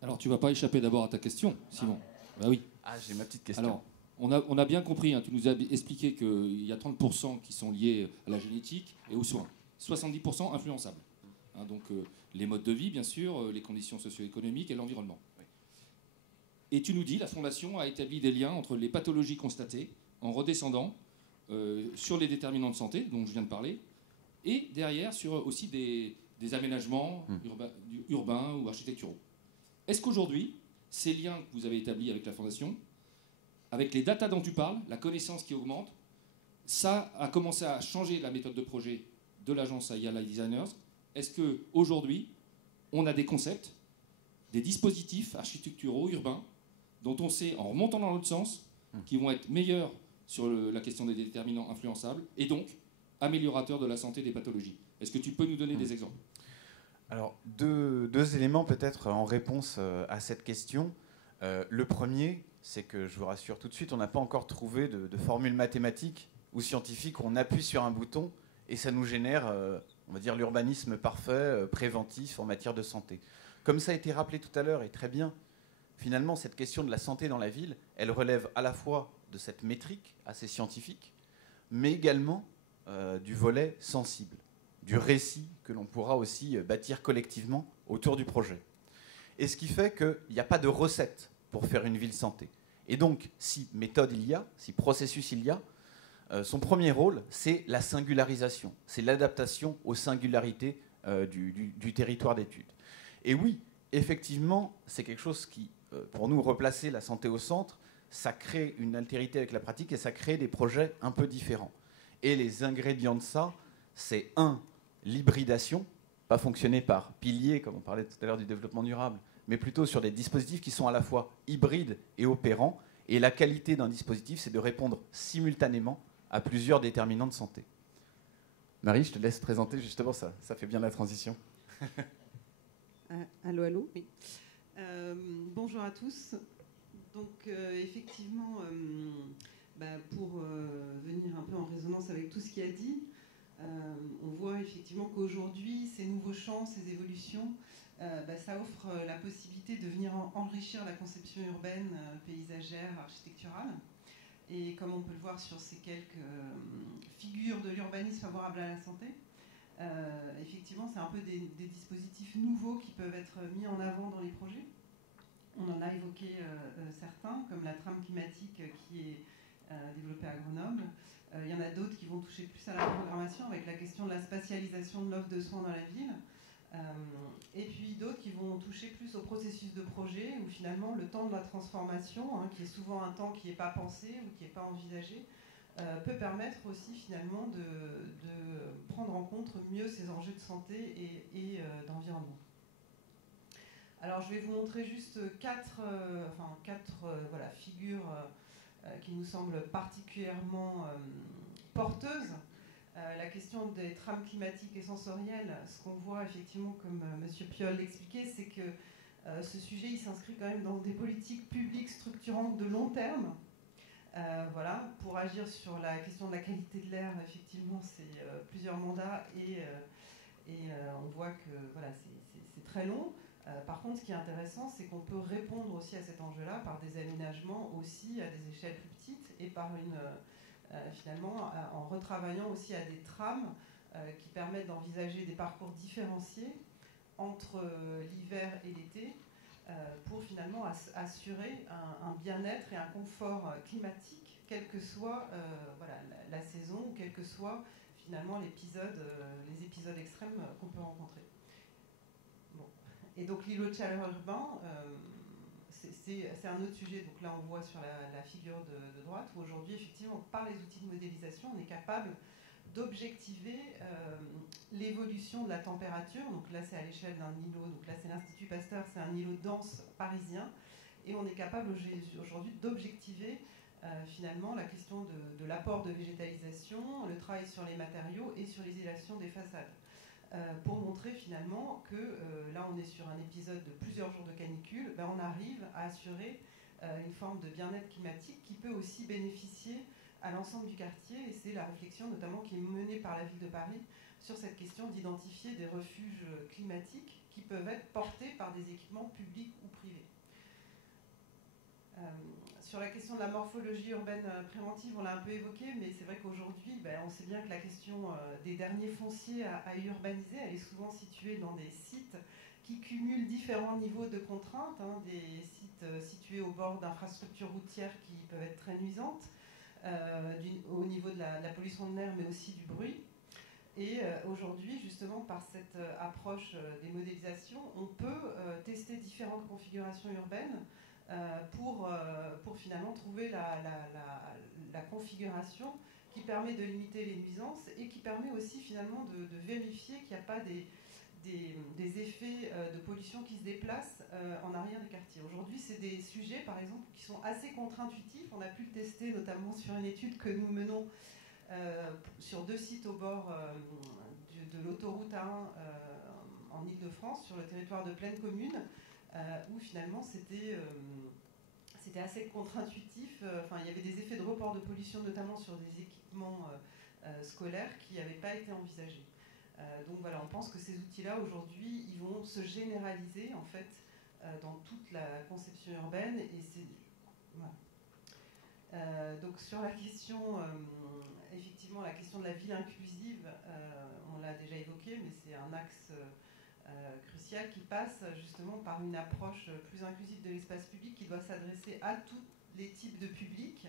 Alors, tu ne vas pas échapper d'abord à ta question, Simon. Bah oui. Ah, j'ai ma petite question. Alors, on a bien compris, hein, tu nous as expliqué qu'il y a 30% qui sont liés à la génétique et aux soins. 70% influençables. Hein, donc, les modes de vie, bien sûr, les conditions socio-économiques et l'environnement. Oui. Et tu nous dis, la Fondation a établi des liens entre les pathologies constatées en redescendant sur les déterminants de santé, dont je viens de parler, et derrière sur aussi des aménagements urbains ou architecturaux. Est-ce qu'aujourd'hui, ces liens que vous avez établis avec la Fondation, avec les datas dont tu parles, la connaissance qui augmente, ça a commencé à changer la méthode de projet de l'agence AIA Light Designers? Est-ce qu'aujourd'hui, on a des concepts, des dispositifs architecturaux, urbains, dont on sait, en remontant dans l'autre sens, qui vont être meilleurs sur la question des déterminants influençables, et donc améliorateurs de la santé des pathologies? Est-ce que tu peux nous donner des exemples? Alors, deux éléments peut-être en réponse à cette question. Le premier, c'est que je vous rassure tout de suite, on n'a pas encore trouvé de formule mathématique ou scientifique où on appuie sur un bouton et ça nous génère, on va dire, l'urbanisme parfait, préventif en matière de santé. Comme ça a été rappelé tout à l'heure, et très bien, finalement, cette question de la santé dans la ville, elle relève à la fois de cette métrique assez scientifique, mais également du volet sensible, du récit que l'on pourra aussi bâtir collectivement autour du projet. Et ce qui fait qu'il n'y a pas de recette pour faire une ville santé. Et donc, si méthode il y a, si processus il y a, son premier rôle, c'est la singularisation, c'est l'adaptation aux singularités du territoire d'étude. Et oui, effectivement, c'est quelque chose qui, pour nous, replacer la santé au centre, ça crée une altérité avec la pratique et ça crée des projets un peu différents. Et les ingrédients de ça, c'est l'hybridation, pas fonctionner par piliers, comme on parlait tout à l'heure du développement durable, mais plutôt sur des dispositifs qui sont à la fois hybrides et opérants. Et la qualité d'un dispositif, c'est de répondre simultanément à plusieurs déterminants de santé. Marie, je te laisse présenter justement ça. Ça fait bien la transition. Allô, allô. Oui. Bonjour à tous. Donc, effectivement, pour venir un peu en résonance avec tout ce qui a dit, on voit effectivement qu'aujourd'hui, ces nouveaux champs, ces évolutions, ça offre la possibilité de venir enrichir la conception urbaine, paysagère, architecturale. Et comme on peut le voir sur ces quelques figures de l'urbanisme favorable à la santé, effectivement, c'est un peu des dispositifs nouveaux qui peuvent être mis en avant dans les projets. On en a évoqué certains, comme la trame climatique qui est développée à Grenoble. Il y en a d'autres qui vont toucher plus à la programmation avec la question de la spatialisation de l'offre de soins dans la ville. Et puis d'autres qui vont toucher plus au processus de projet où finalement le temps de la transformation, qui est souvent un temps qui n'est pas pensé ou qui n'est pas envisagé, peut permettre aussi finalement de prendre en compte mieux ces enjeux de santé et d'environnement. Alors je vais vous montrer juste quatre figures qui nous semblent particulièrement porteuses. La question des trames climatiques et sensorielles, ce qu'on voit effectivement, comme M. Piolle l'expliquait, c'est que ce sujet il s'inscrit quand même dans des politiques publiques structurantes de long terme Voilà, pour agir sur la question de la qualité de l'air, effectivement, c'est plusieurs mandats et on voit que voilà, c'est très long. Par contre, ce qui est intéressant, c'est qu'on peut répondre aussi à cet enjeu-là par des aménagements aussi à des échelles plus petites et par finalement en retravaillant aussi à des trames qui permettent d'envisager des parcours différenciés entre l'hiver et l'été pour finalement assurer un bien-être et un confort climatique, quelle que soit voilà, la saison, ou quel que soit finalement les épisodes extrêmes qu'on peut rencontrer. Bon. Et donc l'îlot de chaleur urbain, c'est un autre sujet. Donc là, on voit sur la figure de droite, où aujourd'hui, effectivement, par les outils de modélisation, on est capable d'objectiver l'évolution de la température. Donc là, c'est à l'échelle d'un îlot. Donc là, c'est l'Institut Pasteur, c'est un îlot dense parisien. Et on est capable aujourd'hui d'objectiver finalement la question de l'apport de végétalisation, le travail sur les matériaux et sur l'isolation des façades. Pour montrer finalement que là on est sur un épisode de plusieurs jours de canicule, on arrive à assurer une forme de bien-être climatique qui peut aussi bénéficier à l'ensemble du quartier, et c'est la réflexion notamment qui est menée par la ville de Paris sur cette question d'identifier des refuges climatiques qui peuvent être portés par des équipements publics ou privés. Sur la question de la morphologie urbaine préventive, on l'a un peu évoqué, mais c'est vrai qu'aujourd'hui, on sait bien que la question des derniers fonciers à urbaniser, elle est souvent située dans des sites qui cumulent différents niveaux de contraintes, des sites situés au bord d'infrastructures routières qui peuvent être très nuisantes, au niveau de la pollution de l'air, mais aussi du bruit. Et aujourd'hui, justement, par cette approche des modélisations, on peut tester différentes configurations urbaines pour finalement trouver la configuration qui permet de limiter les nuisances et qui permet aussi finalement de vérifier qu'il n'y a pas des effets de pollution qui se déplacent en arrière des quartiers. Aujourd'hui, c'est des sujets, par exemple, qui sont assez contre-intuitifs. On a pu le tester notamment sur une étude que nous menons sur 2 sites au bord de l'autoroute A1 en Ile-de-France, sur le territoire de Plaine Commune, où finalement c'était assez contre-intuitif. Il y avait des effets de report de pollution, notamment sur des équipements scolaires qui n'avaient pas été envisagés. Donc voilà, on pense que ces outils-là, aujourd'hui, ils vont se généraliser, en fait, dans toute la conception urbaine. Et voilà. Donc sur la question, effectivement, la question de la ville inclusive, on l'a déjà évoqué, mais c'est un axe crucial qui passe justement par une approche plus inclusive de l'espace public qui doit s'adresser à tous les types de publics.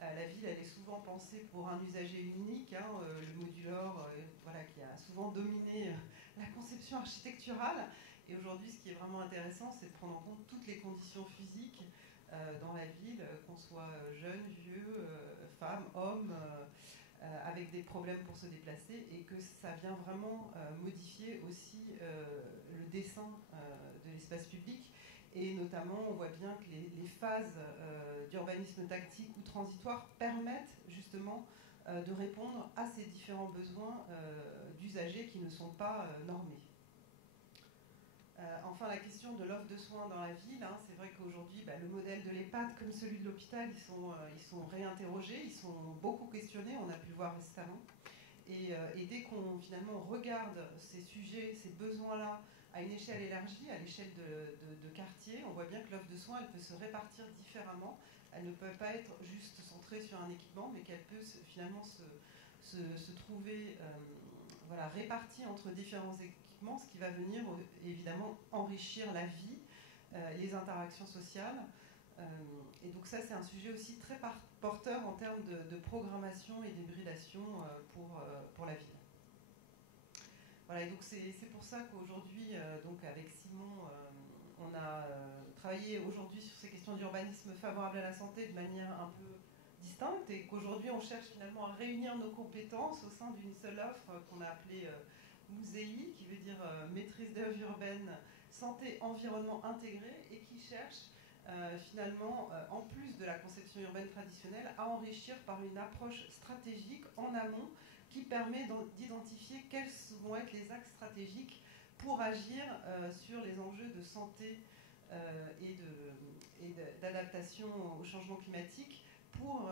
La ville, elle est souvent pensée pour un usager unique, le modulor, voilà, qui a souvent dominé la conception architecturale. Et aujourd'hui, ce qui est vraiment intéressant, c'est de prendre en compte toutes les conditions physiques dans la ville, qu'on soit jeune, vieux, femme, homme, avec des problèmes pour se déplacer, et que ça vient vraiment modifier aussi le dessin de l'espace public. Et notamment, on voit bien que les phases d'urbanisme tactique ou transitoire permettent justement de répondre à ces différents besoins d'usagers qui ne sont pas normés. Enfin, la question de l'offre de soins dans la ville, c'est vrai qu'aujourd'hui, le modèle de l'EHPAD comme celui de l'hôpital, ils sont réinterrogés, ils sont beaucoup questionnés, on a pu le voir récemment. Et dès qu'on finalement regarde ces sujets, ces besoins-là, à une échelle élargie, à l'échelle de quartier, on voit bien que l'offre de soins, elle peut se répartir différemment. Elle ne peut pas être juste centrée sur un équipement, mais qu'elle peut finalement se trouver voilà, répartie entre différents équipements, ce qui va venir évidemment enrichir la vie, les interactions sociales. Et donc ça, c'est un sujet aussi très porteur en termes de programmation et d'hybridation pour la ville. Voilà, et donc c'est pour ça qu'aujourd'hui, donc avec Simon, on a travaillé aujourd'hui sur ces questions d'urbanisme favorable à la santé de manière un peu distincte, et qu'aujourd'hui on cherche finalement à réunir nos compétences au sein d'une seule offre qu'on a appelée MUSEI, qui veut dire maîtrise d'œuvre urbaine, santé, environnement intégré, et qui cherche finalement, en plus de la conception urbaine traditionnelle, à enrichir par une approche stratégique en amont qui permet d'identifier quels vont être les axes stratégiques pour agir sur les enjeux de santé et d'adaptation au changement climatique, pour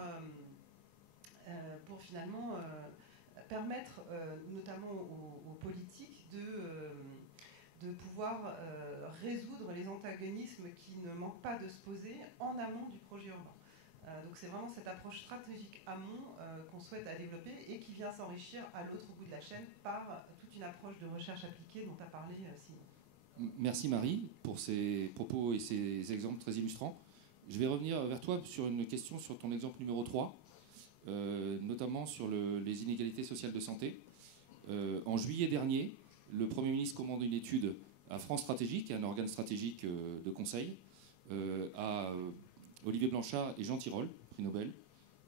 finalement permettre notamment aux politiques de pouvoir résoudre les antagonismes qui ne manquent pas de se poser en amont du projet urbain. Donc c'est vraiment cette approche stratégique amont qu'on souhaite à développer et qui vient s'enrichir à l'autre bout de la chaîne par toute une approche de recherche appliquée dont a parlé Simon. Merci Marie pour ces propos et ces exemples très illustrants. Je vais revenir vers toi sur une question sur ton exemple numéro 3, notamment sur les inégalités sociales de santé. En juillet dernier, le Premier ministre commande une étude à France Stratégie, qui est un organe stratégique de conseil, à Olivier Blanchard et Jean Tirole, prix Nobel.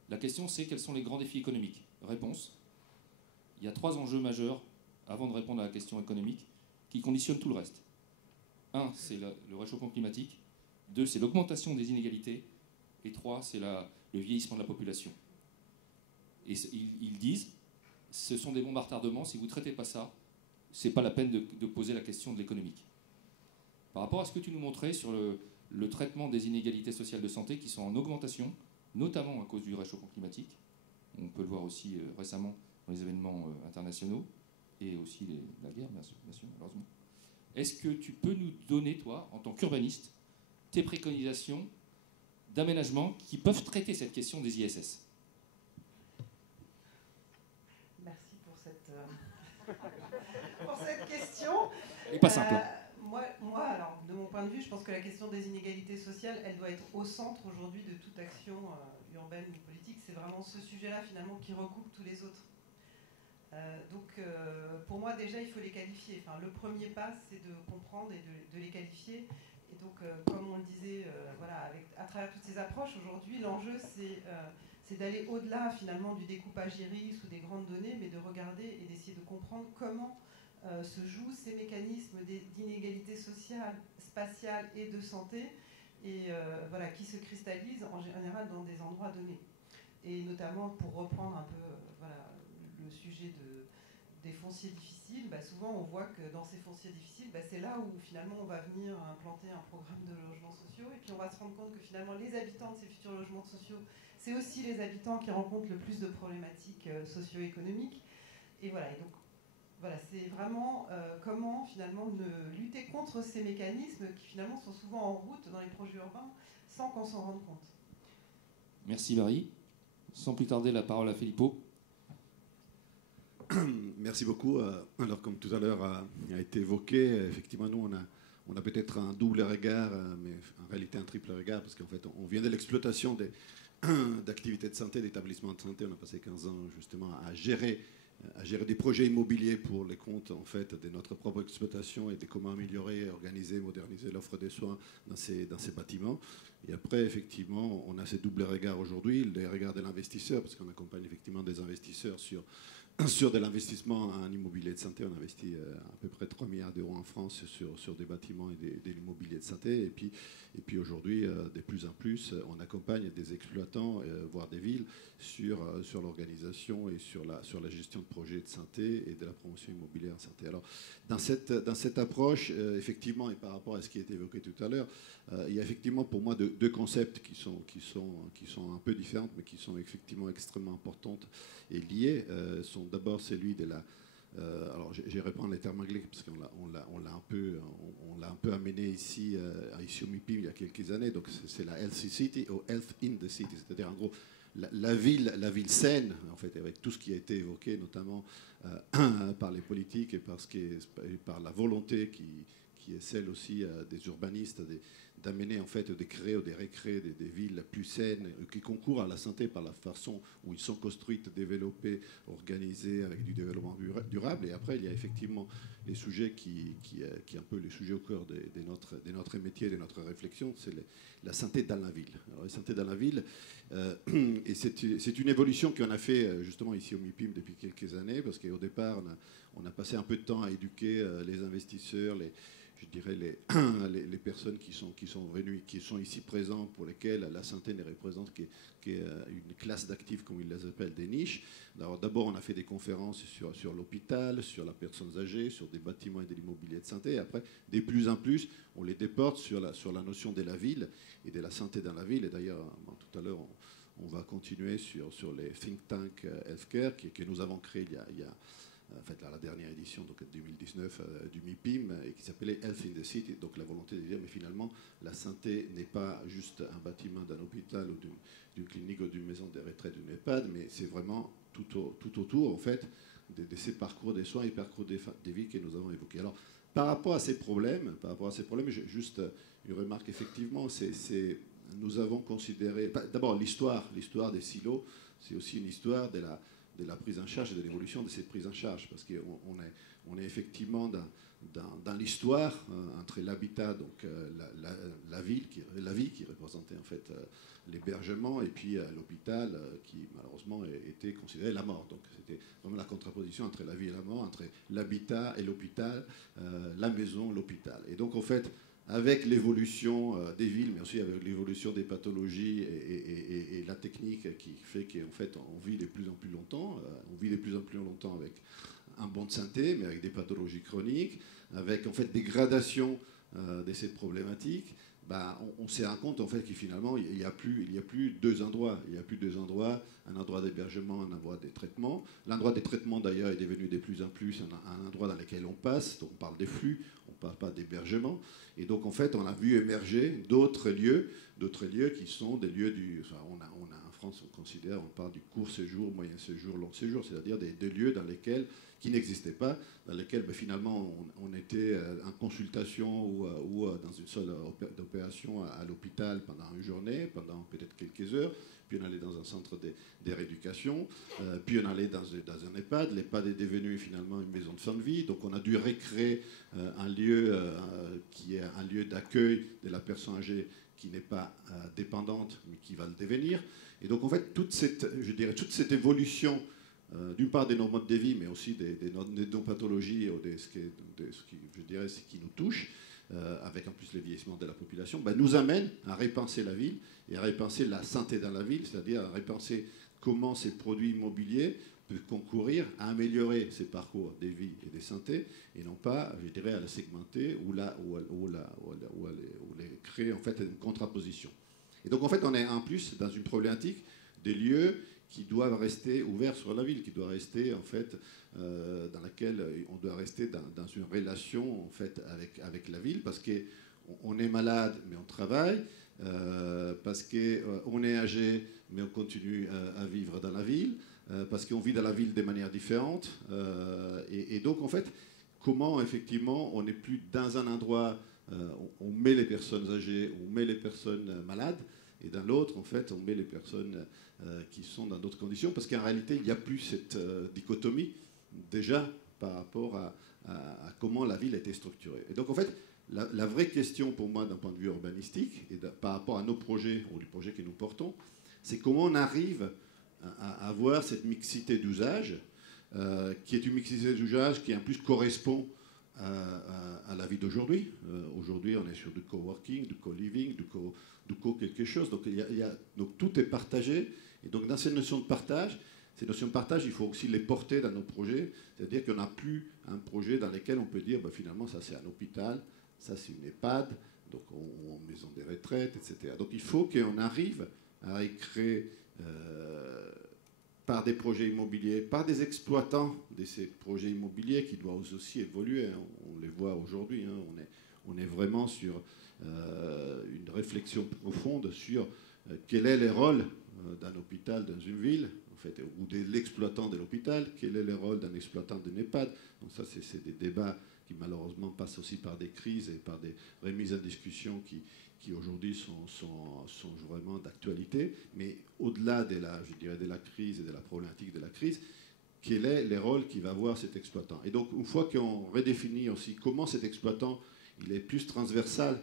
La question, c'est quels sont les grands défis économiques? Réponse: il y a 3 enjeux majeurs, avant de répondre à la question économique, qui conditionnent tout le reste. 1, c'est le réchauffement climatique. 2, c'est l'augmentation des inégalités. Et 3, c'est le vieillissement de la population. Et ils disent, ce sont des bombes à retardement, si vous ne traitez pas ça, ce n'est pas la peine de poser la question de l'économique. Par rapport à ce que tu nous montrais sur le traitement des inégalités sociales de santé qui sont en augmentation, notamment à cause du réchauffement climatique, on peut le voir aussi récemment dans les événements internationaux, et aussi la guerre, bien sûr, malheureusement. Est-ce que tu peux nous donner, toi, en tant qu'urbaniste, tes préconisations d'aménagement qui peuvent traiter cette question des ISS? Merci pour cette question. Et pas simple. Moi, alors, de mon point de vue, je pense que la question des inégalités sociales, elle doit être au centre aujourd'hui de toute action urbaine ou politique. C'est vraiment ce sujet-là, finalement, qui recoupe tous les autres. Pour moi, déjà, il faut les qualifier. Enfin, le premier pas, c'est de comprendre et de les qualifier. Et donc, comme on le disait, voilà, à travers toutes ces approches, aujourd'hui, l'enjeu, c'est d'aller au-delà, finalement, du découpage iris ou des grandes données, mais de regarder et d'essayer de comprendre comment se jouent ces mécanismes d'inégalité sociale, spatiale et de santé, et voilà, qui se cristallisent en général dans des endroits donnés. Et notamment, pour reprendre un peu voilà, le sujet des fonciers difficiles, souvent on voit que dans ces fonciers difficiles, c'est là où finalement on va venir implanter un programme de logements sociaux, et puis on va se rendre compte que finalement les habitants de ces futurs logements sociaux, c'est aussi les habitants qui rencontrent le plus de problématiques socio-économiques. Et voilà, et donc voilà, c'est vraiment comment finalement lutter contre ces mécanismes qui finalement sont souvent en route dans les projets urbains sans qu'on s'en rende compte. Merci Marie. Sans plus tarder, la parole à Filippo. Merci beaucoup. Alors, comme tout à l'heure a été évoqué, effectivement, nous, on a peut-être un double regard, mais en réalité un triple regard, parce qu'en fait, on vient de l'exploitation d'activités de santé, d'établissements de santé. On a passé 15 ans, justement, à gérer des projets immobiliers pour les comptes, en fait, de notre propre exploitation et de comment améliorer, organiser, moderniser l'offre des soins dans ces bâtiments. Et après, effectivement, on a ces doubles regards aujourd'hui, le regard de l'investisseur, parce qu'on accompagne effectivement des investisseurs sur de l'investissement en immobilier de santé. On investit à peu près 3 milliards d'euros en France sur des bâtiments et de l'immobilier de santé. Et puis aujourd'hui, de plus en plus, on accompagne des exploitants, voire des villes, sur l'organisation et sur la gestion de projets de santé et de la promotion immobilière en santé. Alors, dans cette approche, effectivement, et par rapport à ce qui a été évoqué tout à l'heure, il y a effectivement pour moi deux concepts qui sont un peu différents, mais qui sont effectivement extrêmement importantes et liées. Sont d'abord celui de la... alors, je vais reprendre les termes anglais, parce qu'on l'a un peu amené ici au MIPIM il y a quelques années. Donc, c'est la Healthy City ou Health in the City, c'est-à-dire en gros la ville saine, en fait, avec tout ce qui a été évoqué, notamment par les politiques et par la volonté qui est celle aussi des urbanistes d'amener, en fait, de créer ou de recréer des villes plus saines qui concourent à la santé par la façon où ils sont construites, développées, organisées avec du développement durable. Et après, il y a effectivement les sujets qui un peu les sujets au cœur de notre métier, de notre réflexion, c'est la santé dans la ville. Alors, la santé dans la ville, et c'est une évolution qu'on a fait justement ici au MIPIM depuis quelques années, parce qu'au départ, on a passé un peu de temps à éduquer les investisseurs, je dirais les personnes qui sont venues, qui sont ici présentes, pour lesquelles la santé ne représente qu'une classe d'actifs, comme ils les appellent, des niches. Alors, d'abord, on a fait des conférences sur l'hôpital, sur la personne âgée, sur des bâtiments et de l'immobilier de santé. Et après, de plus en plus, on les déporte sur la notion de la ville et de la santé dans la ville. Et d'ailleurs, tout à l'heure, on va continuer sur les think tanks healthcare que nous avons créés il y a en fait, la dernière édition, donc en 2019, du MIPIM, et qui s'appelait Health in the City. Donc la volonté de dire, mais finalement, la santé n'est pas juste un bâtiment d'un hôpital ou d'une clinique ou d'une maison de retraite, d'une EHPAD, mais c'est vraiment tout autour, en fait, de ces parcours des soins et parcours des vies que nous avons évoqués. Alors, par rapport à ces problèmes, juste une remarque, effectivement, nous avons considéré, d'abord l'histoire des silos, c'est aussi une histoire de la prise en charge et de l'évolution de cette prise en charge, parce qu'on est effectivement dans l'histoire entre l'habitat, donc la vie qui représentait en fait l'hébergement, et puis l'hôpital qui malheureusement était considéré la mort. Donc c'était vraiment la contraposition entre la vie et la mort, entre l'habitat et l'hôpital, la maison, l'hôpital. Et donc en fait, avec l'évolution des villes, mais aussi avec l'évolution des pathologies et la technique qui fait qu'en fait on vit de plus en plus longtemps, avec un bon santé, mais avec des pathologies chroniques, avec en fait des gradations de cette problématique, on s'est rendu compte en fait que finalement il n'y a plus deux endroits. Il n'y a plus deux endroits, un endroit d'hébergement, un endroit de traitement. L'endroit des traitements d'ailleurs est devenu de plus en plus un endroit dans lequel on passe, donc on parle des flux, on ne parle pas d'hébergement. Et donc en fait on a vu émerger d'autres lieux qui sont des lieux on a en France on parle du court séjour, moyen séjour, long séjour, c'est-à-dire des lieux qui n'existaient pas, dans lesquels finalement on était en consultation ou dans une salle d'opération à l'hôpital pendant une journée, pendant peut-être quelques heures, puis on allait dans un centre de rééducation, puis on allait dans un EHPAD. L'EHPAD est devenu finalement une maison de fin de vie, donc on a dû recréer un lieu qui est un lieu d'accueil de la personne âgée qui n'est pas dépendante, mais qui va le devenir. Et donc en fait, toute cette évolution, d'une part de nos modes de vie, mais aussi de nos pathologies, ou de ce qui nous touche, avec en plus le vieillissement de la population, nous amène à repenser la ville et à repenser la santé dans la ville, c'est-à-dire à repenser comment ces produits immobiliers peuvent concourir à améliorer ces parcours des vies et des santé, et non pas, à la segmenter ou les créer en fait une contraposition. Et donc en fait, on est en plus dans une problématique des lieux qui doivent rester ouverts sur la ville, qui doivent rester en fait dans laquelle on doit rester dans une relation en fait avec la ville, parce qu'on est malade mais on travaille, parce qu'on est âgé mais on continue à vivre dans la ville, parce qu'on vit dans la ville de manière différente, et donc en fait comment effectivement on n'est plus dans un endroit, on met les personnes âgées, on met les personnes malades, et dans l'autre, en fait, on met les personnes qui sont dans d'autres conditions, parce qu'en réalité, il n'y a plus cette dichotomie, déjà, par rapport à comment la ville a été structurée. Et donc, en fait, la vraie question pour moi, d'un point de vue urbanistique, et par rapport à nos projets, ou les projets que nous portons, c'est comment on arrive à avoir cette mixité d'usage, qui est une mixité d'usage qui, en plus, correspond à la vie d'aujourd'hui. Aujourd'hui, on est sur du coworking, du co-living, du co-quelque chose. Donc, donc tout est partagé. Et donc, dans ces notions de partage, il faut aussi les porter dans nos projets. C'est-à-dire qu'on n'a plus un projet dans lequel on peut dire, finalement, ça c'est un hôpital, ça c'est une EHPAD, donc en maison de retraite, etc. Donc, il faut qu'on arrive à créer par des projets immobiliers, par des exploitants de ces projets immobiliers qui doivent aussi évoluer. On les voit aujourd'hui. On est vraiment sur une réflexion profonde sur quel est le rôle d'un hôpital dans une ville, en fait, ou de l'exploitant de l'hôpital, quel est le rôle d'un exploitant d'une EHPAD. Donc ça, c'est des débats qui malheureusement passent aussi par des crises et par des remises en discussion qui aujourd'hui sont vraiment d'actualité. Mais au-delà de la crise et de la problématique de la crise, quel est le rôle qu'il va avoir cet exploitant. Et donc, une fois qu'on redéfinit aussi comment cet exploitant, il est plus transversal,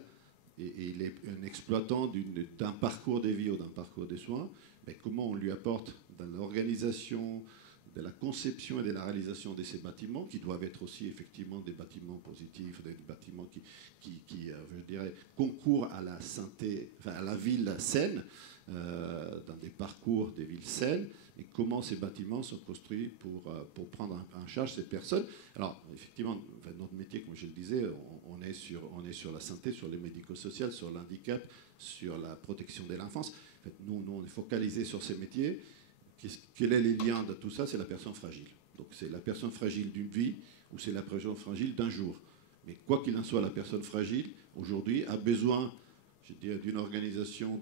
et il est un exploitant d'un parcours de vie ou d'un parcours de soins, mais comment on lui apporte dans l'organisation, de la conception et de la réalisation de ces bâtiments, qui doivent être aussi effectivement des bâtiments positifs, des bâtiments qui dirais, concourent à la santé, enfin, à la ville saine, dans des parcours des villes saines, et comment ces bâtiments sont construits pour prendre en charge ces personnes. Alors, effectivement, enfin, notre métier, comme je le disais, on est sur la santé, sur le médico-social, sur l'handicap, sur la protection de l'enfance. En fait, nous, on est focalisé sur ces métiers. Quel est le lien de tout ça? C'est la personne fragile. Donc, c'est la personne fragile d'une vie ou c'est la personne fragile d'un jour. Mais quoi qu'il en soit, la personne fragile, aujourd'hui, a besoin, je dirais, d'une organisation,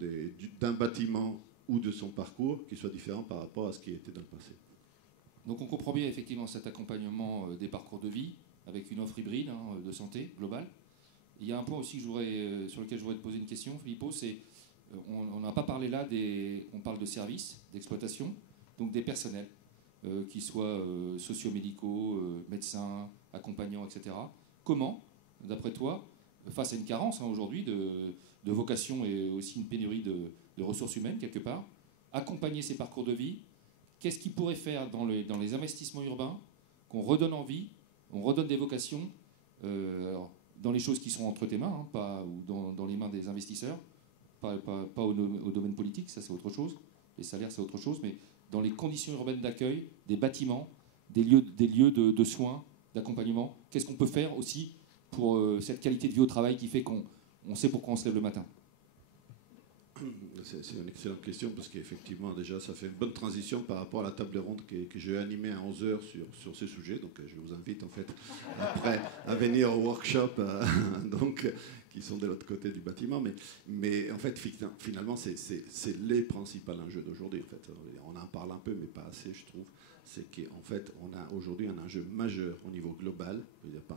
d'un bâtiment ou de son parcours qui soit différent par rapport à ce qui était dans le passé. Donc on comprend bien effectivement cet accompagnement des parcours de vie avec une offre hybride de santé globale. Il y a un point aussi sur lequel je voudrais te poser une question, Filippo, c'est on n'a pas parlé là on parle de services, d'exploitation, donc des personnels, qui soient socio-médicaux, médecins, accompagnants, etc. Comment, d'après toi, face à une carence aujourd'hui de vocation et aussi une pénurie de ressources humaines quelque part, accompagner ces parcours de vie, qu'est-ce qu'il pourrait faire dans les investissements urbains qu'on redonne envie, on redonne des vocations, alors, dans les choses qui sont entre tes mains, ou dans les mains des investisseurs, pas au domaine politique, ça c'est autre chose, les salaires c'est autre chose, mais dans les conditions urbaines d'accueil, des bâtiments, des lieux de soins, d'accompagnement, qu'est-ce qu'on peut faire aussi pour cette qualité de vie au travail qui fait qu'on sait pourquoi on se lève le matin? C'est une excellente question parce qu'effectivement, déjà, ça fait une bonne transition par rapport à la table ronde que je vais animer à 11h sur ce sujet. Donc, je vous invite en fait après à venir au workshop donc, qui sont de l'autre côté du bâtiment. Mais en fait, finalement, c'est les principaux enjeux d'aujourd'hui. En fait, on en parle un peu, mais pas assez, je trouve. C'est qu'en fait, on a aujourd'hui un enjeu majeur au niveau global,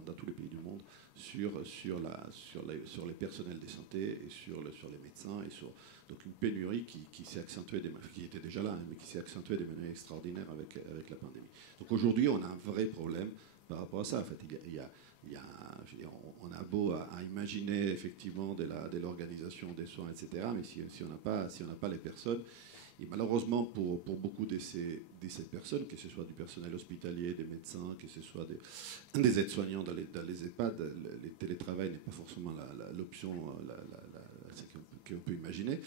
dans tous les pays du monde, sur les personnels de santé et sur les médecins et sur donc une pénurie qui s'est accentuée, qui était déjà là, mais qui s'est accentuée de manière extraordinaire avec la pandémie. Donc aujourd'hui, on a un vrai problème par rapport à ça. En fait, on a beau à imaginer effectivement de l'organisation des soins, etc. Mais si on n'a pas les personnes, et malheureusement pour beaucoup de ces personnes, que ce soit du personnel hospitalier, des médecins, que ce soit des aides-soignants dans les EHPAD, le télétravail n'est pas forcément l'option qu'on peut imaginer.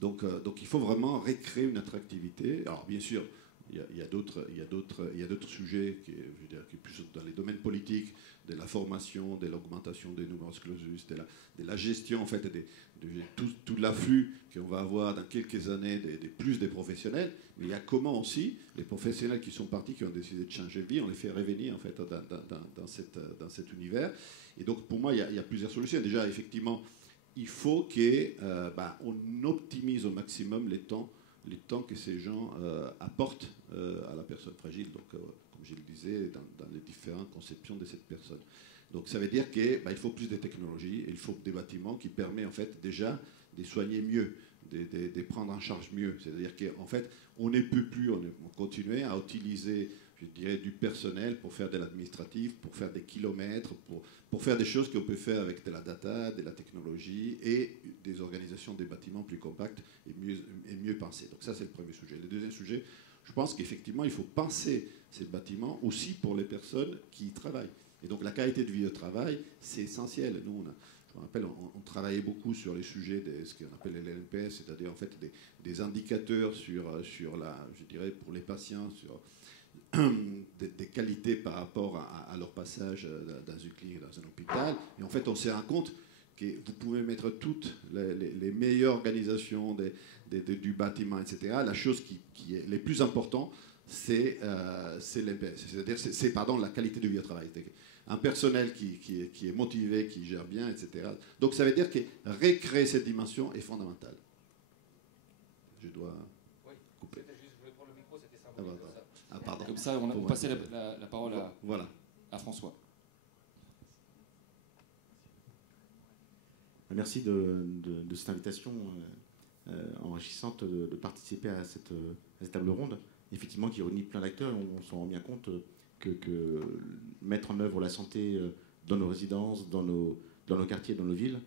Donc il faut vraiment recréer une attractivité. Alors bien sûr, il y a d'autres sujets qui plus dans les domaines politiques, de la formation, de l'augmentation des numerus clausus, de la gestion en fait de tout l'afflux qu'on va avoir dans quelques années plus des professionnels. Mais il y a comment aussi les professionnels qui sont partis, qui ont décidé de changer de vie, on les fait revenir en fait dans cet univers. Et donc pour moi il y a plusieurs solutions. Déjà effectivement il faut qu'on optimise au maximum les temps que ces gens apportent à la personne fragile, donc, comme je le disais, dans les différentes conceptions de cette personne. Donc ça veut dire qu'il faut plus de technologies, et il faut des bâtiments qui permettent en fait déjà de soigner mieux, de prendre en charge mieux. C'est-à-dire qu'en fait, on ne peut plus continuer à utiliser, je dirais, du personnel pour faire de l'administratif, pour faire des kilomètres, pour faire des choses qu'on peut faire avec de la data, de la technologie et des organisations des bâtiments plus compactes et mieux pensées. Donc ça, c'est le premier sujet. Le deuxième sujet, je pense qu'effectivement, il faut penser ces bâtiments aussi pour les personnes qui y travaillent. Et donc la qualité de vie au travail, c'est essentiel. Nous, je me rappelle, on travaillait beaucoup sur les sujets de ce qu'on appelle les LNPS, c'est-à-dire en fait des indicateurs sur je dirais, pour les patients, sur des qualités par rapport à leur passage dans une clinique, dans un hôpital. Et en fait, on s'est rendu compte que vous pouvez mettre toutes les meilleures organisations du bâtiment, etc. La chose qui est les plus importante, c'est l'NPS, c'est-à-dire la qualité de vie au travail. Un personnel qui est motivé, qui gère bien, etc. Donc ça veut dire que recréer cette dimension est fondamental. Je dois couper. Je voulais prendre le micro, c'était symbolique. Ah, pardon. Comme ça, on passait la parole à François. Merci de cette invitation enrichissante de participer à cette table ronde, effectivement, qui réunit plein d'acteurs. On s'en rend bien compte que mettre en œuvre la santé dans nos résidences, dans nos quartiers, dans nos villes,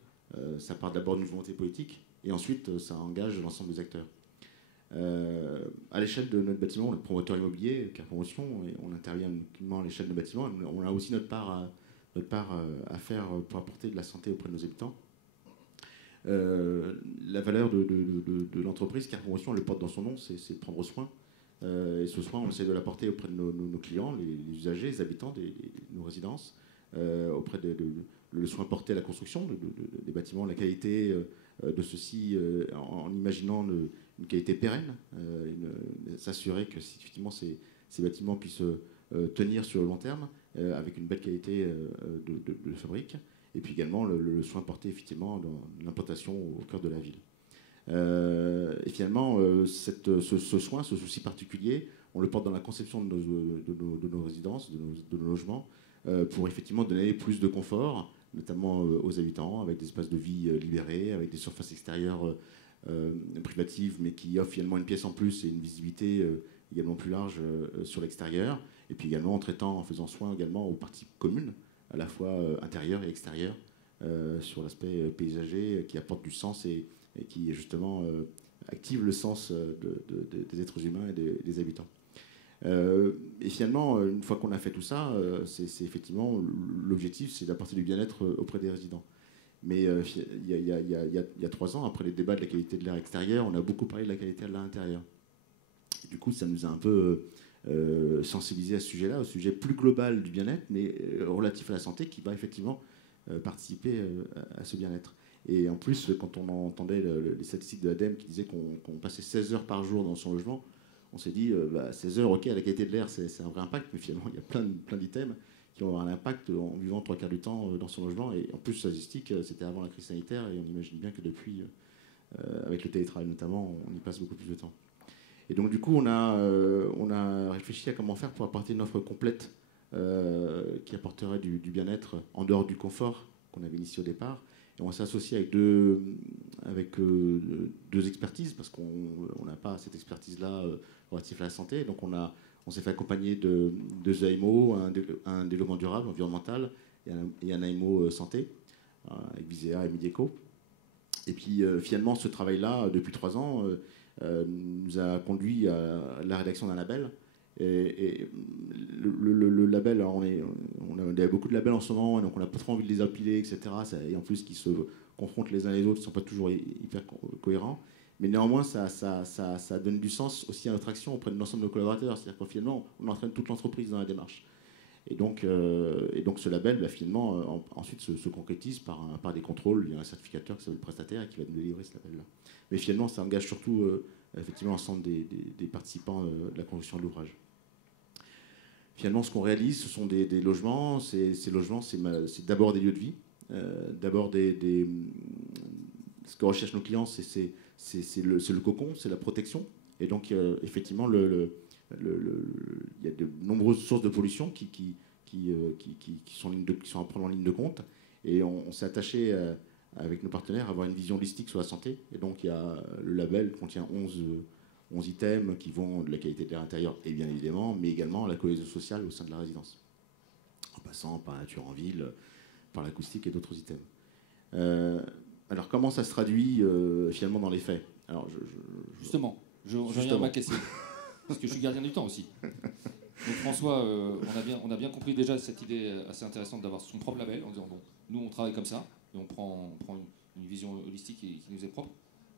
ça part d'abord d'une volonté politique, et ensuite ça engage l'ensemble des acteurs. À l'échelle de notre bâtiment, on est promoteur immobilier, Car Promotion, et on intervient uniquement à l'échelle de nos bâtiments. On a aussi notre part à faire pour apporter de la santé auprès de nos habitants. La valeur de l'entreprise, car Promotion, elle le porte dans son nom, c'est de prendre soin. Et ce soin, on essaie de l'apporter auprès de nos clients, les usagers, les habitants de nos résidences, auprès le soin porté à la construction des bâtiments, la qualité de ceux-ci, en imaginant une qualité pérenne, s'assurer que effectivement ces bâtiments puissent tenir sur le long terme, avec une belle qualité de fabrique, et puis également le soin porté effectivement dans l'implantation au cœur de la ville. Et finalement, ce soin, ce souci particulier, on le porte dans la conception de nos résidences, de nos logements, pour effectivement donner plus de confort, notamment aux habitants, avec des espaces de vie libérés, avec des surfaces extérieures privatives, mais qui offrent finalement une pièce en plus et une visibilité également plus large sur l'extérieur, et puis également en faisant soin également aux parties communes, à la fois intérieures et extérieures, sur l'aspect paysager qui apporte du sens et qui justement active le sens des êtres humains et des habitants. Et finalement, une fois qu'on a fait tout ça, c'est effectivement l'objectif, c'est d'apporter du bien-être auprès des résidents. Mais il y a 3 ans, après les débats de la qualité de l'air extérieur, on a beaucoup parlé de la qualité de l'air intérieur. Et du coup, ça nous a un peu sensibilisé à ce sujet-là, au sujet plus global du bien-être, mais relatif à la santé, qui va effectivement participer à ce bien-être. Et en plus, quand on entendait les statistiques de l'ADEME qui disaient qu'on passait 16 heures par jour dans son logement, on s'est dit, 16 heures, ok, la qualité de l'air, c'est un vrai impact, mais finalement, il y a plein d'items qui vont avoir un impact en vivant 3/4 du temps dans son logement. Et en plus, statistique, c'était avant la crise sanitaire, et on imagine bien que depuis, avec le télétravail notamment, on y passe beaucoup plus de temps. Et donc, du coup, on a réfléchi à comment faire pour apporter une offre complète qui apporterait du bien-être en dehors du confort qu'on avait initié au départ. Et on s'est associé avec deux expertises, parce qu'on n'a pas cette expertise-là relative à la santé. Donc on s'est fait accompagner de 2 AMO, un développement durable, environnemental, et un AMO santé, avec Visea et Midieco. Et puis finalement, ce travail-là, depuis 3 ans, nous a conduit à la rédaction d'un label. Et le label, alors on a beaucoup de labels en ce moment, donc on n'a pas trop envie de les empiler, etc. Et en plus, qui se confrontent les uns les autres, ils ne sont pas toujours hyper cohérents. Mais néanmoins, ça donne du sens aussi à notre action auprès de l'ensemble de nos collaborateurs. C'est-à-dire que finalement, on entraîne toute l'entreprise dans la démarche. Et donc ce label, finalement, ensuite se concrétise par des contrôles. Il y a un certificateur qui s'appelle le prestataire et qui va nous délivrer ce label-là. Mais finalement, ça engage surtout effectivement l'ensemble des participants de la construction de l'ouvrage. Finalement, ce qu'on réalise, ce sont des logements. Ces logements, c'est d'abord des lieux de vie. D'abord, ce que recherchent nos clients, c'est le cocon, c'est la protection. Et donc, effectivement, il y a de nombreuses sources de pollution qui sont à prendre en ligne de compte. Et on s'est attaché, avec nos partenaires, à avoir une vision holistique sur la santé. Et donc, le label contient 11 items qui vont de la qualité de l'air intérieur, et bien évidemment, mais également à la cohésion sociale au sein de la résidence, en passant par la nature en ville, par l'acoustique et d'autres items. Alors, comment ça se traduit finalement dans les faits? Alors, Justement, je reviens à ma question, parce que je suis gardien du temps aussi. Donc François, on a bien compris déjà cette idée assez intéressante d'avoir son propre label, en disant, bon, nous on travaille comme ça, et on prend une vision holistique qui nous est propre.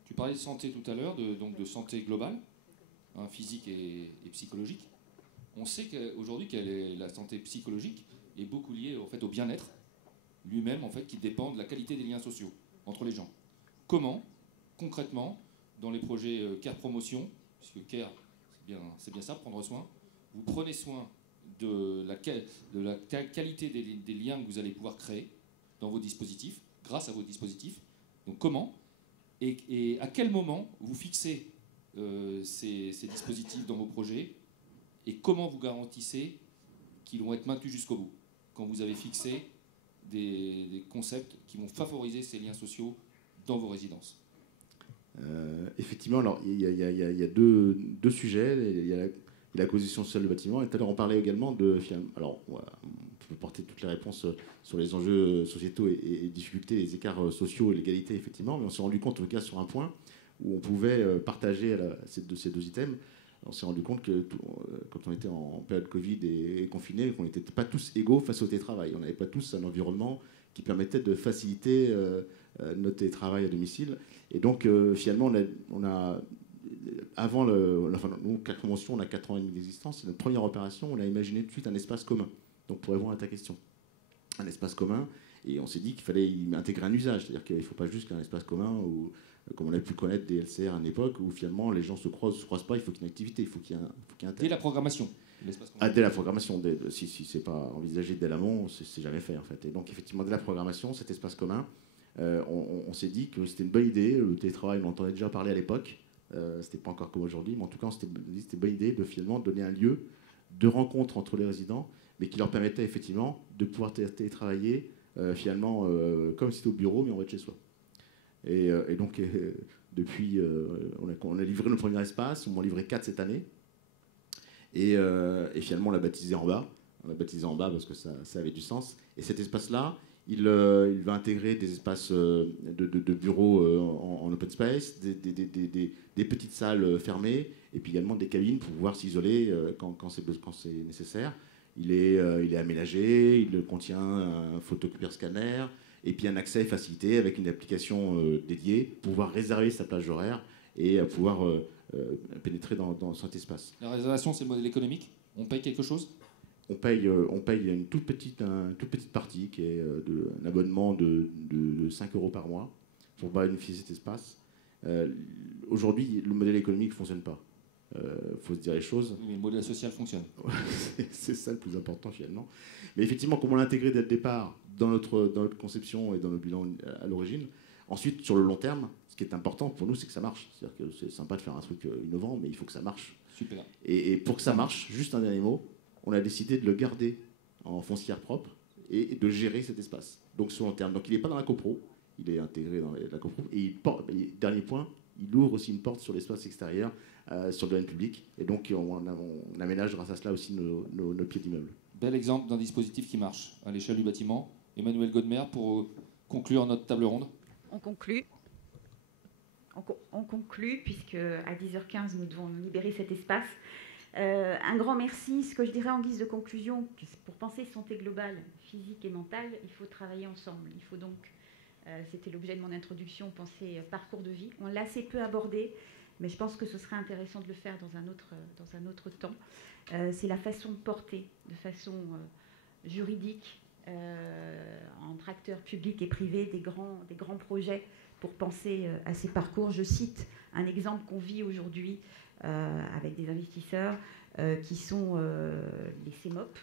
Tu parlais de santé tout à l'heure, donc de santé globale, physique et psychologique. On sait qu'aujourd'hui la santé psychologique est beaucoup liée en fait, au bien-être lui-même, en fait, qui dépend de la qualité des liens sociaux entre les gens. Comment, concrètement, dans les projets Care Promotion, puisque Care, c'est bien ça, prendre soin, vous prenez soin de la qualité des liens que vous allez pouvoir créer dans vos dispositifs, grâce à vos dispositifs. Donc comment et à quel moment vous fixez ces dispositifs dans vos projets et comment vous garantissez qu'ils vont être maintenus jusqu'au bout quand vous avez fixé des concepts qui vont favoriser ces liens sociaux dans vos résidences? Effectivement, alors il y a deux sujets. Il y a la cohésion sociale du bâtiment. Et tout à l'heure, on parlait également alors, on peut porter toutes les réponses sur les enjeux sociétaux et difficultés, les écarts sociaux et l'égalité, effectivement. Mais on s'est rendu compte, en tout cas, sur un point où on pouvait partager ces deux items. On s'est rendu compte que quand on était en période Covid et confiné, qu'on n'était pas tous égaux face au télétravail. On n'avait pas tous un environnement qui permettait de faciliter notre télétravail à domicile. Et donc, finalement, avant nous, Claque Convention, on a 4 ans et demi d'existence. C'est notre première opération. On a imaginé tout de suite un espace commun. Donc, pour répondre à ta question, un espace commun. Et on s'est dit qu'il fallait y intégrer un usage. C'est-à-dire qu'il ne faut pas juste qu'un espace commun, où, comme on a pu connaître des LCR à une époque, où finalement les gens se croisent pas. Il faut qu'il y ait une activité, il faut qu'il y ait un Dès la programmation. Dès la programmation. Si c'est pas envisagé dès l'amont, c'est jamais fait en fait. Et donc, effectivement, dès la programmation, cet espace commun, on s'est dit que c'était une bonne idée. Le télétravail, on entendait déjà parler à l'époque. C'était pas encore comme aujourd'hui, mais en tout cas, c'était une bonne idée de finalement donner un lieu de rencontre entre les résidents, mais qui leur permettait effectivement de pouvoir télétravailler finalement comme si c'était au bureau, mais on va de chez soi. Et donc, depuis, on a livré notre premier espace, on en a livré 4 cette année. Et finalement, on l'a baptisé en bas. On l'a baptisé en bas parce que ça avait du sens. Et cet espace-là, il va intégrer des espaces de bureaux en open space, des petites salles fermées, et puis également des cabines pour pouvoir s'isoler quand c'est nécessaire. Il est aménagé, il contient un photocopieur scanner, et puis un accès facilité avec une application dédiée pour pouvoir réserver sa plage horaire et pouvoir pénétrer dans cet espace. La réservation, c'est le modèle économique. On paye quelque chose ? On paye une toute petite partie qui est un abonnement de 5 € par mois pour bénéficier de cet espace. Aujourd'hui, le modèle économique ne fonctionne pas. Faut se dire les choses. Oui, mais le modèle social fonctionne. C'est ça le plus important finalement. Mais effectivement, comme on l'a intégré dès le départ dans notre conception et dans le bilan à l'origine, ensuite sur le long terme, ce qui est important pour nous, c'est que ça marche. C'est-à-dire que c'est sympa de faire un truc innovant, mais il faut que ça marche. Super. Et pour que ça marche, juste un dernier mot, on a décidé de le garder en foncière propre et de gérer cet espace. Donc sur le long terme. Donc il n'est pas dans la copro, il est intégré dans la copro. Et dernier point, il ouvre aussi une porte sur l'espace extérieur, sur le domaine public. Et donc on aménage grâce à cela aussi nos pieds d'immeuble. Bel exemple d'un dispositif qui marche à l'échelle du bâtiment. Emmanuel Godmer, pour conclure notre table ronde. On conclut. On conclut, puisque à 10h15, nous devons libérer cet espace. Un grand merci. Ce que je dirais en guise de conclusion, pour penser santé globale, physique et mentale, il faut travailler ensemble. Il faut donc, c'était l'objet de mon introduction, penser parcours de vie. On l'a assez peu abordé, mais je pense que ce serait intéressant de le faire dans un autre temps. C'est la façon de porter, de façon juridique, entre acteurs publics et privés, des grands projets pour penser à ces parcours. Je cite un exemple qu'on vit aujourd'hui avec des investisseurs qui sont les CEMOP,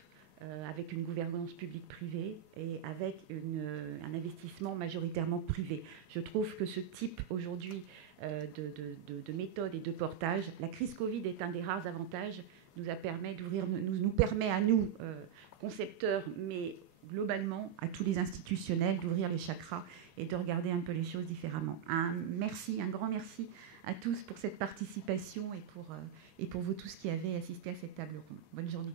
avec une gouvernance publique-privée et avec un investissement majoritairement privé. Je trouve que ce type aujourd'hui de méthode et de portage, la crise Covid est un des rares avantages, nous permet à nous, concepteurs, mais globalement à tous les institutionnels, d'ouvrir les chakras et de regarder un peu les choses différemment. Un grand merci à tous pour cette participation et pour vous tous qui avez assisté à cette table ronde. Bonne journée.